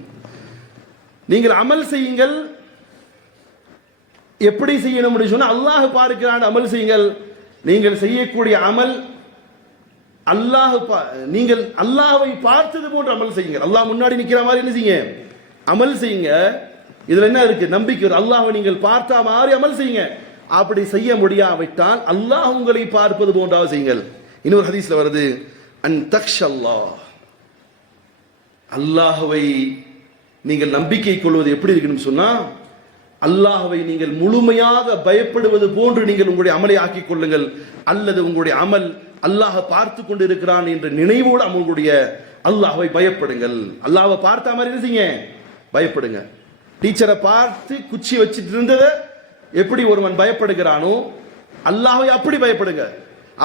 நீங்கள் அமல் செய்யுங்கள். எப்படி செய்யணும் அப்படின்னு சொன்னா, அல்லாஹ் பார்க்கிறான் அமல் செய்யுங்கள். நீங்கள் செய்யக்கூடிய அமல் நீங்கள் அல்லாஹ்வை பார்த்தது போன்று அமல் செய்யுங்கள். அல்லாஹ் முன்னாடி நிக்கிற மாதிரி என்ன செய்யுங்க? அமல் செய்யுங்க. இதுல என்ன இருக்கு? நம்பிக்கை. அல்லாஹ்வை நீங்கள் பார்த்தா மாதிரி அமல் செய்யுங்க. அப்படி செய்ய முடியாவிட்டால் அல்லாஹ் உங்களை பார்ப்பது போன்றாவது செய்யுங்கள். இன்னொரு ஹதீஸ்ல வருது, அன் தக்ஷல்லாஹ், அல்லாஹ்வை நீங்கள் நம்பிக்கை கொள்வது எப்படி இருக்குன்னு சொன்னா, அல்லாஹ்வை நீங்கள் முழுமையாக பயப்படுவது போன்று நீங்கள் உங்களுடைய அமலை ஆக்கிக் கொள்ளுங்கள். அல்லது உங்களுடைய அமல் அல்லாஹ் பார்த்து கொண்டு இருக்கிறான் என்ற நினைவோடு அவங்களுடைய அல்லாஹ்வை பயப்படுங்கள். அல்லாஹ்வை பார்த்த மாதிரி என்ன செய்யுங்க? பயப்படுங்க. டீச்சரை பார்த்து குச்சி வச்சிட்டு இருந்தத எப்படி ஒருவன் பயப்படுகிறானோ, அல்லாஹ்வை அப்படி பயப்படுங்க.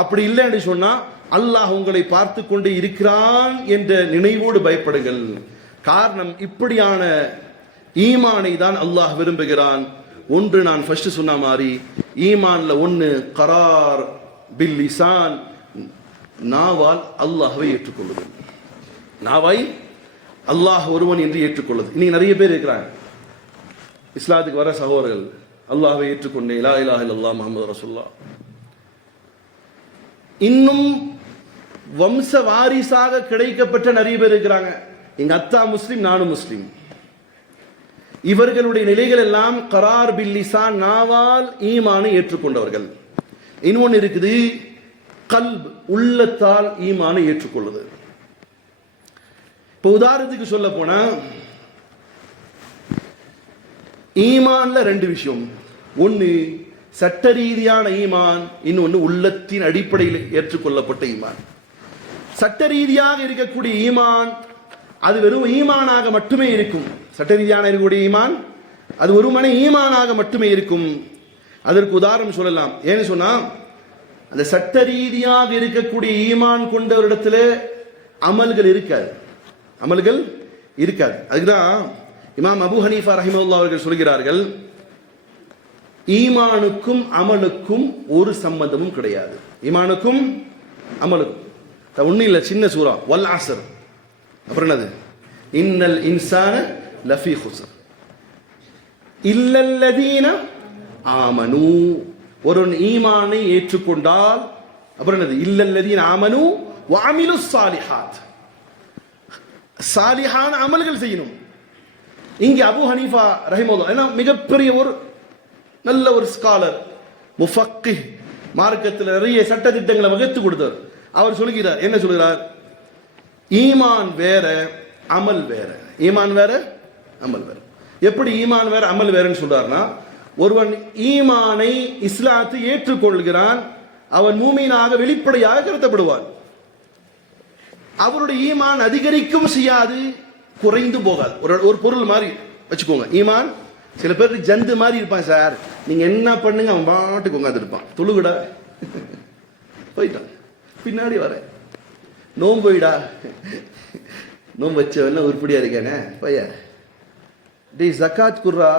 அப்படி இல்லை என்று சொன்னா, அல்லாஹ் உங்களை பார்த்து கொண்டு இருக்கிறான் என்ற நினைவோடு பயப்படுங்கள். காரணம், இப்படியான ஈமானை தான் அல்லாஹ் விரும்புகிறான். ஒன்று, நான் ஃபர்ஸ்ட் சொன்ன மாதிரி ஈமான்ல ஒன்று கரார், பில் லிசான், நாவால் அல்லாஹ்வை ஏற்றுக்கொள்ளுதல். நாவை அல்லாஹ் ஒருவன் என்று ஏற்றுக்கொள்ளுது. இன்னைக்கு நிறைய பேர் இருக்கிறாங்க, இஸ்லாத்துக்கு வர சகோதரர்கள், அல்லாஹ்வை ஏற்றுக்கொண்டேன், லா இலாஹ இல்லல்லாஹ் முஹம்மது ரசூலுல்லாஹ். இன்னும் வம்ச வாரிசாக கிடைக்கப்பட்ட நிறைய பேர் இருக்கிறாங்க. எங்க அத்தா முஸ்லிம், நானும் முஸ்லிம். இவர்களுடைய நிலைகள் எல்லாம் கரார் பில் லிசான், நாவால் ஈமானை ஏற்றுக்கொண்டவர்கள். இன்னொன்று இருக்குது, கல்ப், உள்ளத்தால் ஈமானை ஏற்றுக்கொள்ளுது. இப்போ உதாரணத்துக்கு சொல்ல போனா, ஈமான்ல ரெண்டு விஷயம். ஒன்று சட்ட ரீதியான ஈமான், இன்னொன்று உள்ளத்தின் அடிப்படையில் ஏற்றுக்கொள்ளப்பட்ட ஈமான். சட்ட ரீதியாக இருக்கக்கூடிய ஈமான் அது வெறும் ஈமானாக மட்டுமே இருக்கும். சட்ட ரீதியான இருக்கக்கூடிய ஈமான் அது வெறுமனே ஈமானாக மட்டுமே இருக்கும். அதற்கு உதாரணம் சொல்லலாம். ஏன்னு சொன்னா, அந்த சட்ட ரீதியாக இருக்கக்கூடிய ஈமான் கொண்டவரிடத்துல அமல்கள் இருக்காது, அமல்கள் இருக்காது. அதுக்குதான் இமாம் அபு ஹனீஃபா ரஹிமஹுல்லாஹ் அவர்கள் சொல்கிறார்கள், ஈமானுக்கும் அமலுக்கும் ஒரு சம்பந்தமும் கிடையாது. ஈமானுக்கும் அமலுக்கும் ஒன்னும் இல்லை. சின்ன சூரா வல் அஸ்ர், அப்புறம் என்னது, இன்னல் இன்சான லஃபீ குஸ்ர் இல்லல்லதீன ஆமனு. ஒரு ஈமானை ஏற்றுக்கொண்டால் அப்புறம் என்னது, இல்லல்லதீன ஆமனு வஅமிலு ஸாலிஹாத், சாலிஹான அமல்கள் செய்யணும். இங்கே அபு ஹனீஃபா ரஹிமஹுல்லாஹ் ஏன்னா மிகப்பெரிய ஒரு நல்ல ஒரு ஸ்காலர், முஃபக்கிஹ், மார்க்கத்தில் நிறைய சட்ட திட்டங்களை வகுத்து கொடுத்தார். அவர் சொல்கிறார், என்ன சொல்கிறார், ஈமான் வேற அமல் வேற. ஈமான் வேற அமல் வேற. எப்படி ஈமான் வேற அமல் வேறன்னு சொல்றாருன்னா, ஒருவன் ஈமானை இஸ்லாத்தை ஏற்றுக்கொள்கிறான், அவன் மூமீனாக வெளிப்படையாக கருத்தப்படுவான். அவருடைய ஈமான் அதிகரிக்கும் செய்யாது, குறைந்து போகாது. ஒரு பொருள் மாதிரி வச்சுக்கோங்க. ஈமான் சில பேர் ஜந்து மாதிரி இருப்பான் சார், நீங்க என்ன பண்ணுங்க அவன் பாட்டுக்கு உட்காந்து இருப்பான். தொழுகுடா போயிட்டான், பின்னாடி வர நோம்போயிடா, நோம்பு வச்சவன உருப்படியா இருக்கானே பைய, டே ஜக்காத் குர்ரா,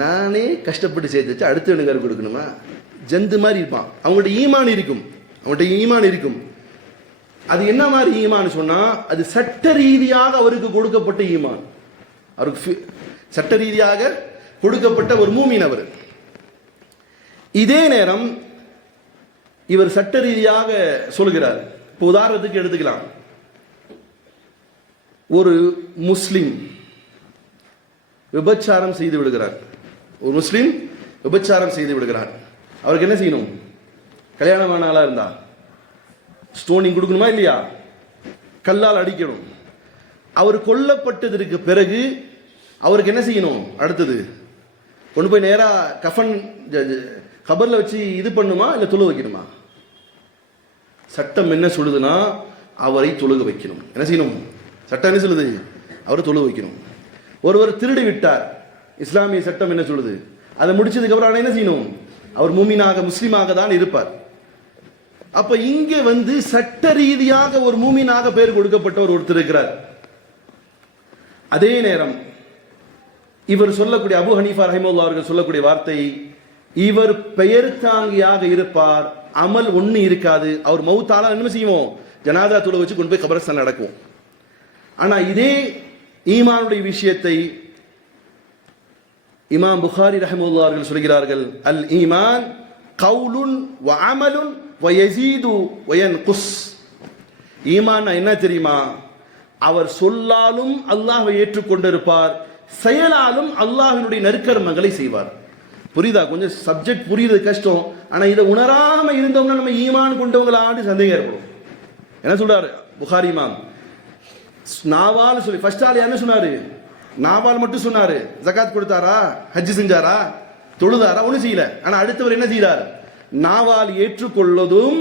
நானே கஷ்டப்பட்டு சேர்த்து வச்சு அடுத்தவனுக்கு கொடுக்கணுமா? ஜந்து மாதிரி இருப்பான். அவங்கள்ட்ட ஈமான் இருக்கும், அவங்கள்ட்ட ஈமான் இருக்கும். அது என்ன மாதிரி ஈமான் சொன்னா, அது சட்ட ரீதியாக அவருக்கு கொடுக்கப்பட்ட ஈமான், அவருக்கு சட்ட ரீதியாக கொடுக்கப்பட்ட ஒரு மூமின் அவர். இதே நேரம் இவர் சட்ட ரீதியாக சொல்கிறார். இப்போ உதாரணத்துக்கு எடுத்துக்கலாம், ஒரு முஸ்லிம் விபச்சாரம் செய்து விடுகிறார். ஒரு முஸ்லிம் விபச்சாரம் செய்து விடுகிறார். அவருக்கு என்ன செய்யணும்? கல்யாணமான ஆளா இருந்தா ஸ்டோனிங் கொடுக்கணுமா இல்லையா? கல்லால் அடிக்கணும். அவர் கொல்லப்பட்டதற்கு பிறகு அவருக்கு என்ன செய்யணும்? அடுத்தது கொண்டு போய் நேரா கஃபன் கபர்ல வச்சு இது பண்ணுமா, இல்ல தொழு வைக்கணுமா? சட்டம் என்ன சொல்லுதுன்னா, அவரை தொழுக வைக்கணும். என்ன செய்யணும்? சட்டம் என்ன சொல்லுது? அவரை தொழுக வைக்கணும். ஒருவர் திருடி விட்டார், இஸ்லாமிய சட்டம் என்ன சொல்லுது? அதை முடிச்சதுக்கு அப்புறம் என்ன செய்யணும்? அவர் மூமினாக முஸ்லீமாக தான் இருப்பார். அப்ப இங்கே சட்ட ரீதியாக ஒரு மூமினாக பெயர் கொடுக்கப்பட்ட ஒருத்தர் இருக்கிறார். அதே நேரம் இவர் சொல்லக்கூடிய அபு ஹனீஃபா ரஹிமஹுல்லாஹ் அவர்கள் சொல்லக்கூடிய வார்த்தை, இவர் பெயர் தாங்கியாக இருப்பார், அமல் ஒண்ணு இருக்காது. அவர் மௌத்தால என்ன செய்வோம்? ஜனாதா தொழ வச்சு கொண்டு போய் கபரஸ்தான் நடக்கும். ஆனா இதே ஈமானுடைய விஷயத்தை இமாம் புகாரி ரஹிமஹுல்லாஹ் அவர்கள் சொல்கிறார்கள், அல் ஈமான் கவுலுன் வ அமலுன் வ யஸீது வ யன்குஸ். ஈமான் என்ன தெரியுமா? அவர் சொல்லாலும் அல்லாஹ்வை ஏற்றுக்கொண்டிருப்பார், செயலாலும் அல்லாஹ்வினுடைய நற்கர்மங்களை செய்வார். புரியுதா? கொஞ்சம் சப்ஜெக்ட் புரியுது கஷ்டம். ஆனா இதை உணராம இருந்தவங்க நம்ம ஈமான் கொண்டவங்களான்னு சந்தேகம் ஏற்படும். என்ன சொல்றாரு புகாரி இமாம்? நாவால் சொல்லி ஃபர்ஸ்ட் ஆள் என்ன சொன்னாரு? நாவால் மட்டும் சொன்னாரு. ஜகாத் கொடுத்தாரா? ஹஜ் செஞ்சாரா? தொழுதாரா? ஒன்றும் செய்யல. ஆனா அடுத்தவர் என்ன செய்தார்? நாவால் ஏற்றுக்கொள்வதும்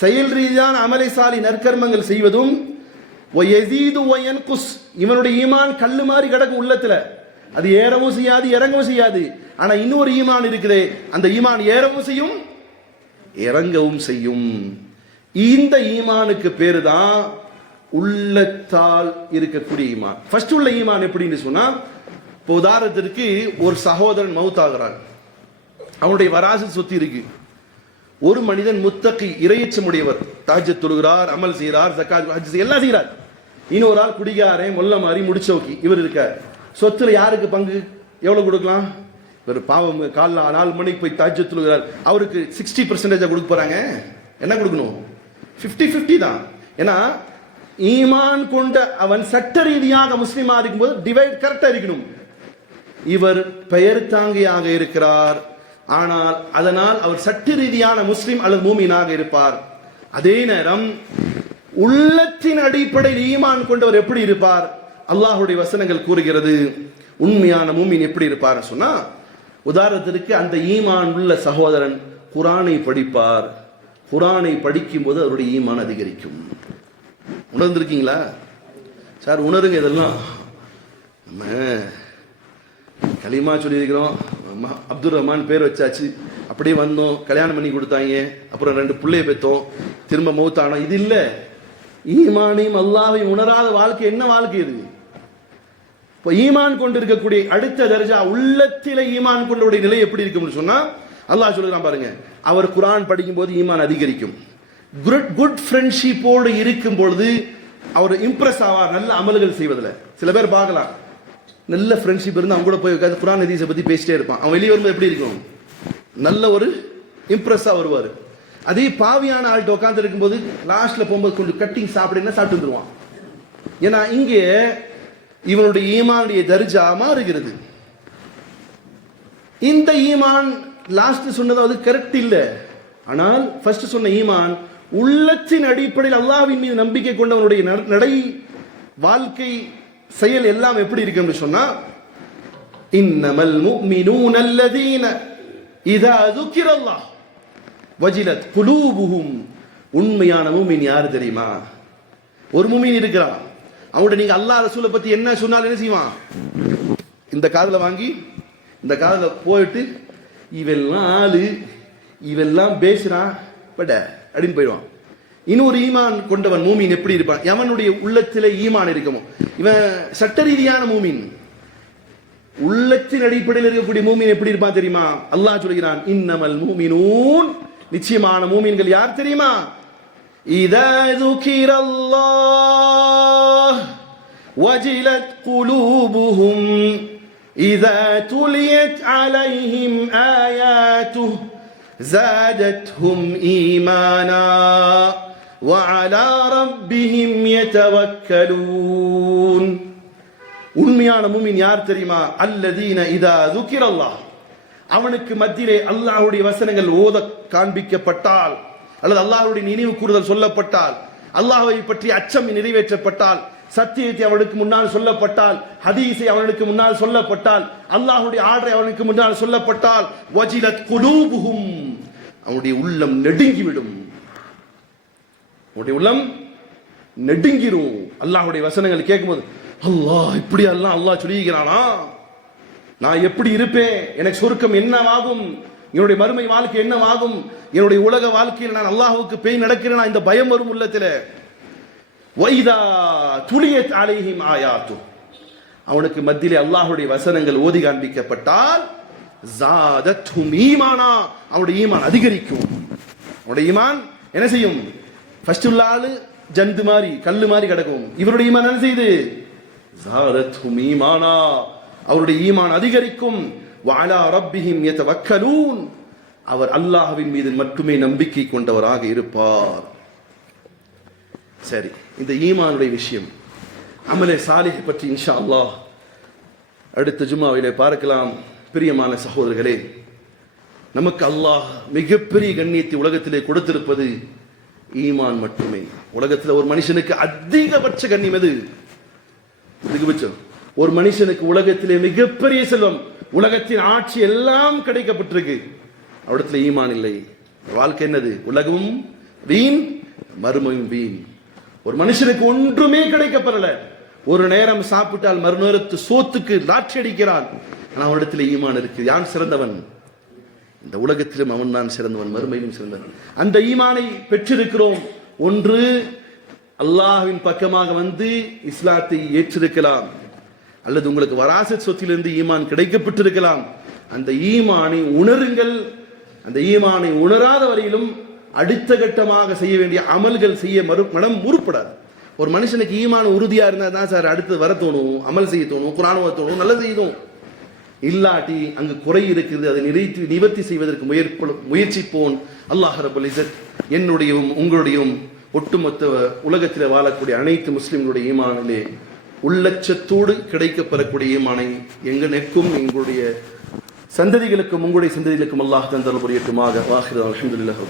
செயல் ரீதியான அமலைசாலி நற்கர்மங்கள் செய்வதும் இவனுடைய ஈமான் கல்லு மாதிரி கிடக்கும் உள்ளத்துல. அது ஏறவும் செய்யாது, இறங்கவும் செய்யாது. ஆனா இன்னொரு ஈமான் இருக்குதே, அந்த ஈமான் ஏறவும் செய்யும், இறங்கவும் செய்யும். இந்த ஈமானுக்கு பேரு தான் உள்ளத்தால் இருக்கக்கூடிய ஈமான். ஃபர்ஸ்ட் உள்ள ஈமான் எப்படின்னு சொன்னா, இப்போ உதாரணத்திற்கு ஒரு சகோதரன் மவுத் ஆகிறான், அவனுடைய வராசத் சொத்து இருக்கு. ஒரு மனிதன் முத்தகி, இறையச்சமுடையவர், தஹஜ்ஜுத் தொழுகிறார், அமல் செய்கிறார், ஜகாத் ஹஜ் எல்லாம் செய்கிறார். இன்னொரு ஆள் குடிகாரன், மொல்ல மாதிரி முடிச்சோக்கி இவர் இருக்கார். சொத்துல யாருக்கு பங்கு, எவ்வளவு கொடுக்கலாம்? இவர் பாவம் காலைல 4 மணிக்கு போய் தஹஜ்ஜுத் தொழுகிறார், அவருக்கு 60% கொடுக்க போறாங்க. என்ன கொடுக்கணும்? 50-50 தான். ஏன்னா ஈமான் கொண்ட அவன் சட்ட ரீதியாக முஸ்லிமா இருக்கும்போது டிவைட் கரெக்டா இருக்கணும். இவர் பெயர் தாங்கியாக இருக்கிறார், ஆனால் அதனால் அவர் சட்ட ரீதியான முஸ்லிம் அல்லது மூமினாக இருப்பார். அதே நேரம் உள்ளத்தின் அடிப்படையில் ஈமான் கொண்டவர் எப்படி இருப்பார்? அல்லாஹ்வுடைய வசனங்கள் கூறுகிறது உண்மையான மூமின் எப்படி இருப்பார் சொன்னா, உதாரணத்திற்கு அந்த ஈமான் உள்ள சகோதரன் குர்ஆனை படிப்பார். குர்ஆனை படிக்கும் போது அவருடைய ஈமான் அதிகரிக்கும். உணர்ந்திருக்கீங்களா? சார் உணருங்க. இதெல்லாம் நம்ம களிமா சொல்லியிருக்கிறோம், அப்துல் ரஹ்மான் பேர் வச்சாச்சு, அப்படியே வந்தோம், கல்யாணம் பண்ணி கொடுத்தாங்க, அப்புறம் 2 பிள்ளைய பெற்றோம், திரும்ப மௌத்தானோம். இது இல்லை. ஈமானையும் அல்லாஹ்வையும் உணராத வாழ்க்கை என்ன வாழ்க்கை இது? இப்போ ஈமான் கொண்டு இருக்கக்கூடிய அடுத்த தர்ஜா, உள்ளத்தில ஈமான் கொண்டவுடைய நிலை எப்படி இருக்கும்னு சொன்னா, அல்லாஹ் சொல்லுறான் பாருங்க, அவர் குர்ஆன் படிக்கும் போது ஈமான் அதிகரிக்கும். குட் ஃப்ரெண்ட்ஷிப்போடு இருக்கும் பொழுது அவர் இம்ப்ரெஸ் ஆவார் நல்ல அமல்கள் செய்வதில். சில பேர் பார்க்கலாம், நல்ல ஃப்ரெண்ட்ஷிப் இருந்து அவங்க கூட போய் உட்காந்து குர்ஆன் ஹதீஸை பற்றி பேசிட்டே இருப்பான். அவன் வெளியே வரும்போது எப்படி இருக்கும்? நல்ல ஒரு இம்ப்ரெஸ்ஸாக வருவார். அதே பாவியான ஆள்கிட்ட உட்காந்து இருக்கும்போது லாஸ்ட்ல போகும்போது கொஞ்சம் கட்டிங் சாப்பிடுன்னா சாப்பிட்டு வந்துருவான். ஏன்னா இங்கே இவனுடைய ஈமானுடைய தர்ஜா மாறுகிறது. இந்த ஈமான் லாஸ்ட் சொன்னது அது கரெக்ட் இல்லை. ஆனால் ஃபர்ஸ்ட் சொன்ன ஈமான் உள்ளத்தின் அடிப்படையில் அல்லாஹ்வின் மீது நம்பிக்கை கொண்டவனுடைய நடை, வாழ்க்கை, செயல் எல்லாம் எப்படி இருக்குன்னு சொன்னா, இன்னமல் முஃமினூன அல்லதீன இதா ذுகிரல்லாஹ் வஜிலத் குலூபுஹும். உண்மையான மூமின் யார் தெரியுமா? ஒரு மூமின் இருக்கிறான், அவன்கிட்ட நீங்க அல்லாஹ் ரசூலை பத்தி என்ன சொன்னாலும் என்ன செய்வான்? இந்த காதுல வாங்கி இந்த காதுல போயிட்டு இவெல்லாம் ஆளு, இவெல்லாம் பேசுறான் பட அப்படின்னு போயிடுவான். இன்னொரு ஈமான் கொண்டவன் மூமின் எப்படி இருப்பான்? எவனுடைய உள்ளத்திலே ஈமான் இருக்குமோ, இவன் சட்ட ரீதியான மூமின், உள்ளத்தின் அடிப்படையில் இருக்கக்கூடிய மூமின் எப்படி இருப்பான் தெரியுமா? அல்லாஹ் சொல்கிறான், இன்னமல் மூமினூன், நிச்சயமான மூமின்கள் யார் தெரியுமா? இதா ذுகிரல்லாஹ் வஜிலத் குலூபுஹும் இதா துலியத் அலைஹிம் ஆயாத்துஹு زادتهم إيمانا وعلى ربهم يتوكلون. உண்மையான மூமின் யார் தெரியுமா? அல்லதீன இதா ذுகிரல்லாஹ், அவனுக்கு மத்தியிலே அல்லாஹ்வுடைய வசனங்கள் ஓத காண்பிக்கப்பட்டால், அல்லது அல்லாஹ்வுடைய நினைவு கூறுதல் சொல்லப்பட்டால், அல்லாஹ்வை பற்றி அச்சம் நிறைவேற்றப்பட்டால், சத்தியத்தை அவனுக்கு முன்னால் சொல்லப்பட்டால், ஹதீஸை அவனுக்கு முன்னால் சொல்லப்பட்டால், அல்லாஹ்வுடைய ஆர்டரை அவனுக்கு முன்னால் சொல்லப்பட்டால், வஜிலத் குலூபுஹும், அவனுடைய உள்ளம் நடுங்கிவிடும். அவனுடைய உள்ளம் நடுங்கிரும். அல்லாஹ்வுடைய வசனங்கள் கேட்கும்போது, அல்லாஹ் இப்படி அல்லாஹ் சொல்லிக்கிறானா, நான் எப்படி இருப்பேன், எனக்கு சொர்க்கம் என்னவாகும், என்னுடைய மறுமை வாழ்க்கை என்னவாகும், என்னுடைய உலக வாழ்க்கையில் நான் அல்லாஹ்வுக்கு பேய் நடக்கிறேனா, இந்த பயம் வரும் உள்ளத்தில். வைதா துலியத் அலைஹிம் ஆயாத்து, அவனுக்கு மத்தியிலே அல்லாஹ்வுடைய வசனங்கள் ஓதி காண்பிக்கப்பட்டால், ஜாதத்துஹும் ஈமானா, அவனுடைய ஈமான் அதிகரிக்கும். அவனுடைய ஈமான் என்ன செய்யும்? ஃபர்ஸ்ட் உள்ள ஆளு ஜந்து மாதிரி கல்லு மாதிரி கிடக்கும், இவருடைய ஈமான் என்ன செய்யுது? ஜாதத்துஹும் ஈமானா, அவருடைய ஈமான் அதிகரிக்கும். வஅலா ரப்பிஹிம் யதவக்கலூன், அவர் அல்லாஹ்வின் மீது மட்டுமே நம்பிக்கை கொண்டவராக இருப்பார். சரி, இந்த ஈமானுடைய விஷயம், அமலே சாலிஹ் பற்றி இன்ஷா அல்லாஹ் அடுத்த ஜும்மாவிலே பார்க்கலாம். பிரியமான சகோதரர்களே, நமக்கு அல்லாஹ் மிகப்பெரிய கண்ணியத்தை உலகத்திலே கொடுத்திருப்பது ஈமான் மட்டுமே. உலகத்தில் ஒரு மனுஷனுக்கு அதிகபட்ச கண்ணியம் எது? அதிகபட்சம் ஒரு மனுஷனுக்கு உலகத்திலே மிகப்பெரிய செல்வம், உலகத்தின் ஆட்சி எல்லாம் கிடைக்கப்பட்டிருக்கு, அவரிடத்தில் ஈமான் இல்லை. வாழ்க்கை என்னது? உலகமும் வீண், மறுமையும் வீண். ஒரு மனுஷனுக்கு ஒன்றுமே கிடைக்கப்படல, ஒரு நேரம் சாப்பிட்டால் மறுநேரத்து சோத்துக்கு லாட்சி அடிக்கிறான். ஆனால் அவனிடத்தில் ஈமான் இருக்கு. யான் சிறந்தவன்? இந்த உலகத்திலும் அவன் தான் சிறந்தவன், மறுமையிலும் சிறந்தவன். அந்த ஈமானை பெற்றிருக்கிறோம். ஒன்று, அல்லாஹ்வின் பக்கமாக வந்து இஸ்லாத்தை ஏற்றிருக்கலாம், அல்லது உங்களுக்கு வராசத் சொத்திலிருந்து ஈமான் கிடைக்கப்பட்டிருக்கலாம். அந்த ஈமானை உணருங்கள், அந்த ஈமானை உணராத வரையிலும் அடுத்த கட்டமாக செய்ய வேண்டிய அமல்கள் செய்ய மனம் உருப்படாது. ஒரு மனுஷனுக்கு ஈமான உறுதியா இருந்தா தான் சார் அடுத்து வர தோணும், அமல் செய்ய தோணும், குர்ஆன் ஓத தோணும், நல்லது செய்யும். இல்லாட்டி அங்கு குறை இருக்குது, அதை நிவர்த்தி செய்வதற்கு முயற்சிப்போன். அல்லாஹ் ரப்பல் இஸ்ஸத் என்னுடையும் உங்களுடையும் ஒட்டுமொத்த உலகத்தில் வாழக்கூடிய அனைத்து முஸ்லிம்களுடைய ஈமானிலே உள்ளச்சத்தோடு கிடைக்கப்பெறக்கூடிய ஈமானை எங்களுக்கும் எங்களுடைய சந்ததிகளுக்கும் உங்களுடைய சந்ததிகளுக்கும் அல்லாஹ் தந்தல் புரியட்டுமாக. வாஹிர் அல்ஹம்துலில்லாஹ்.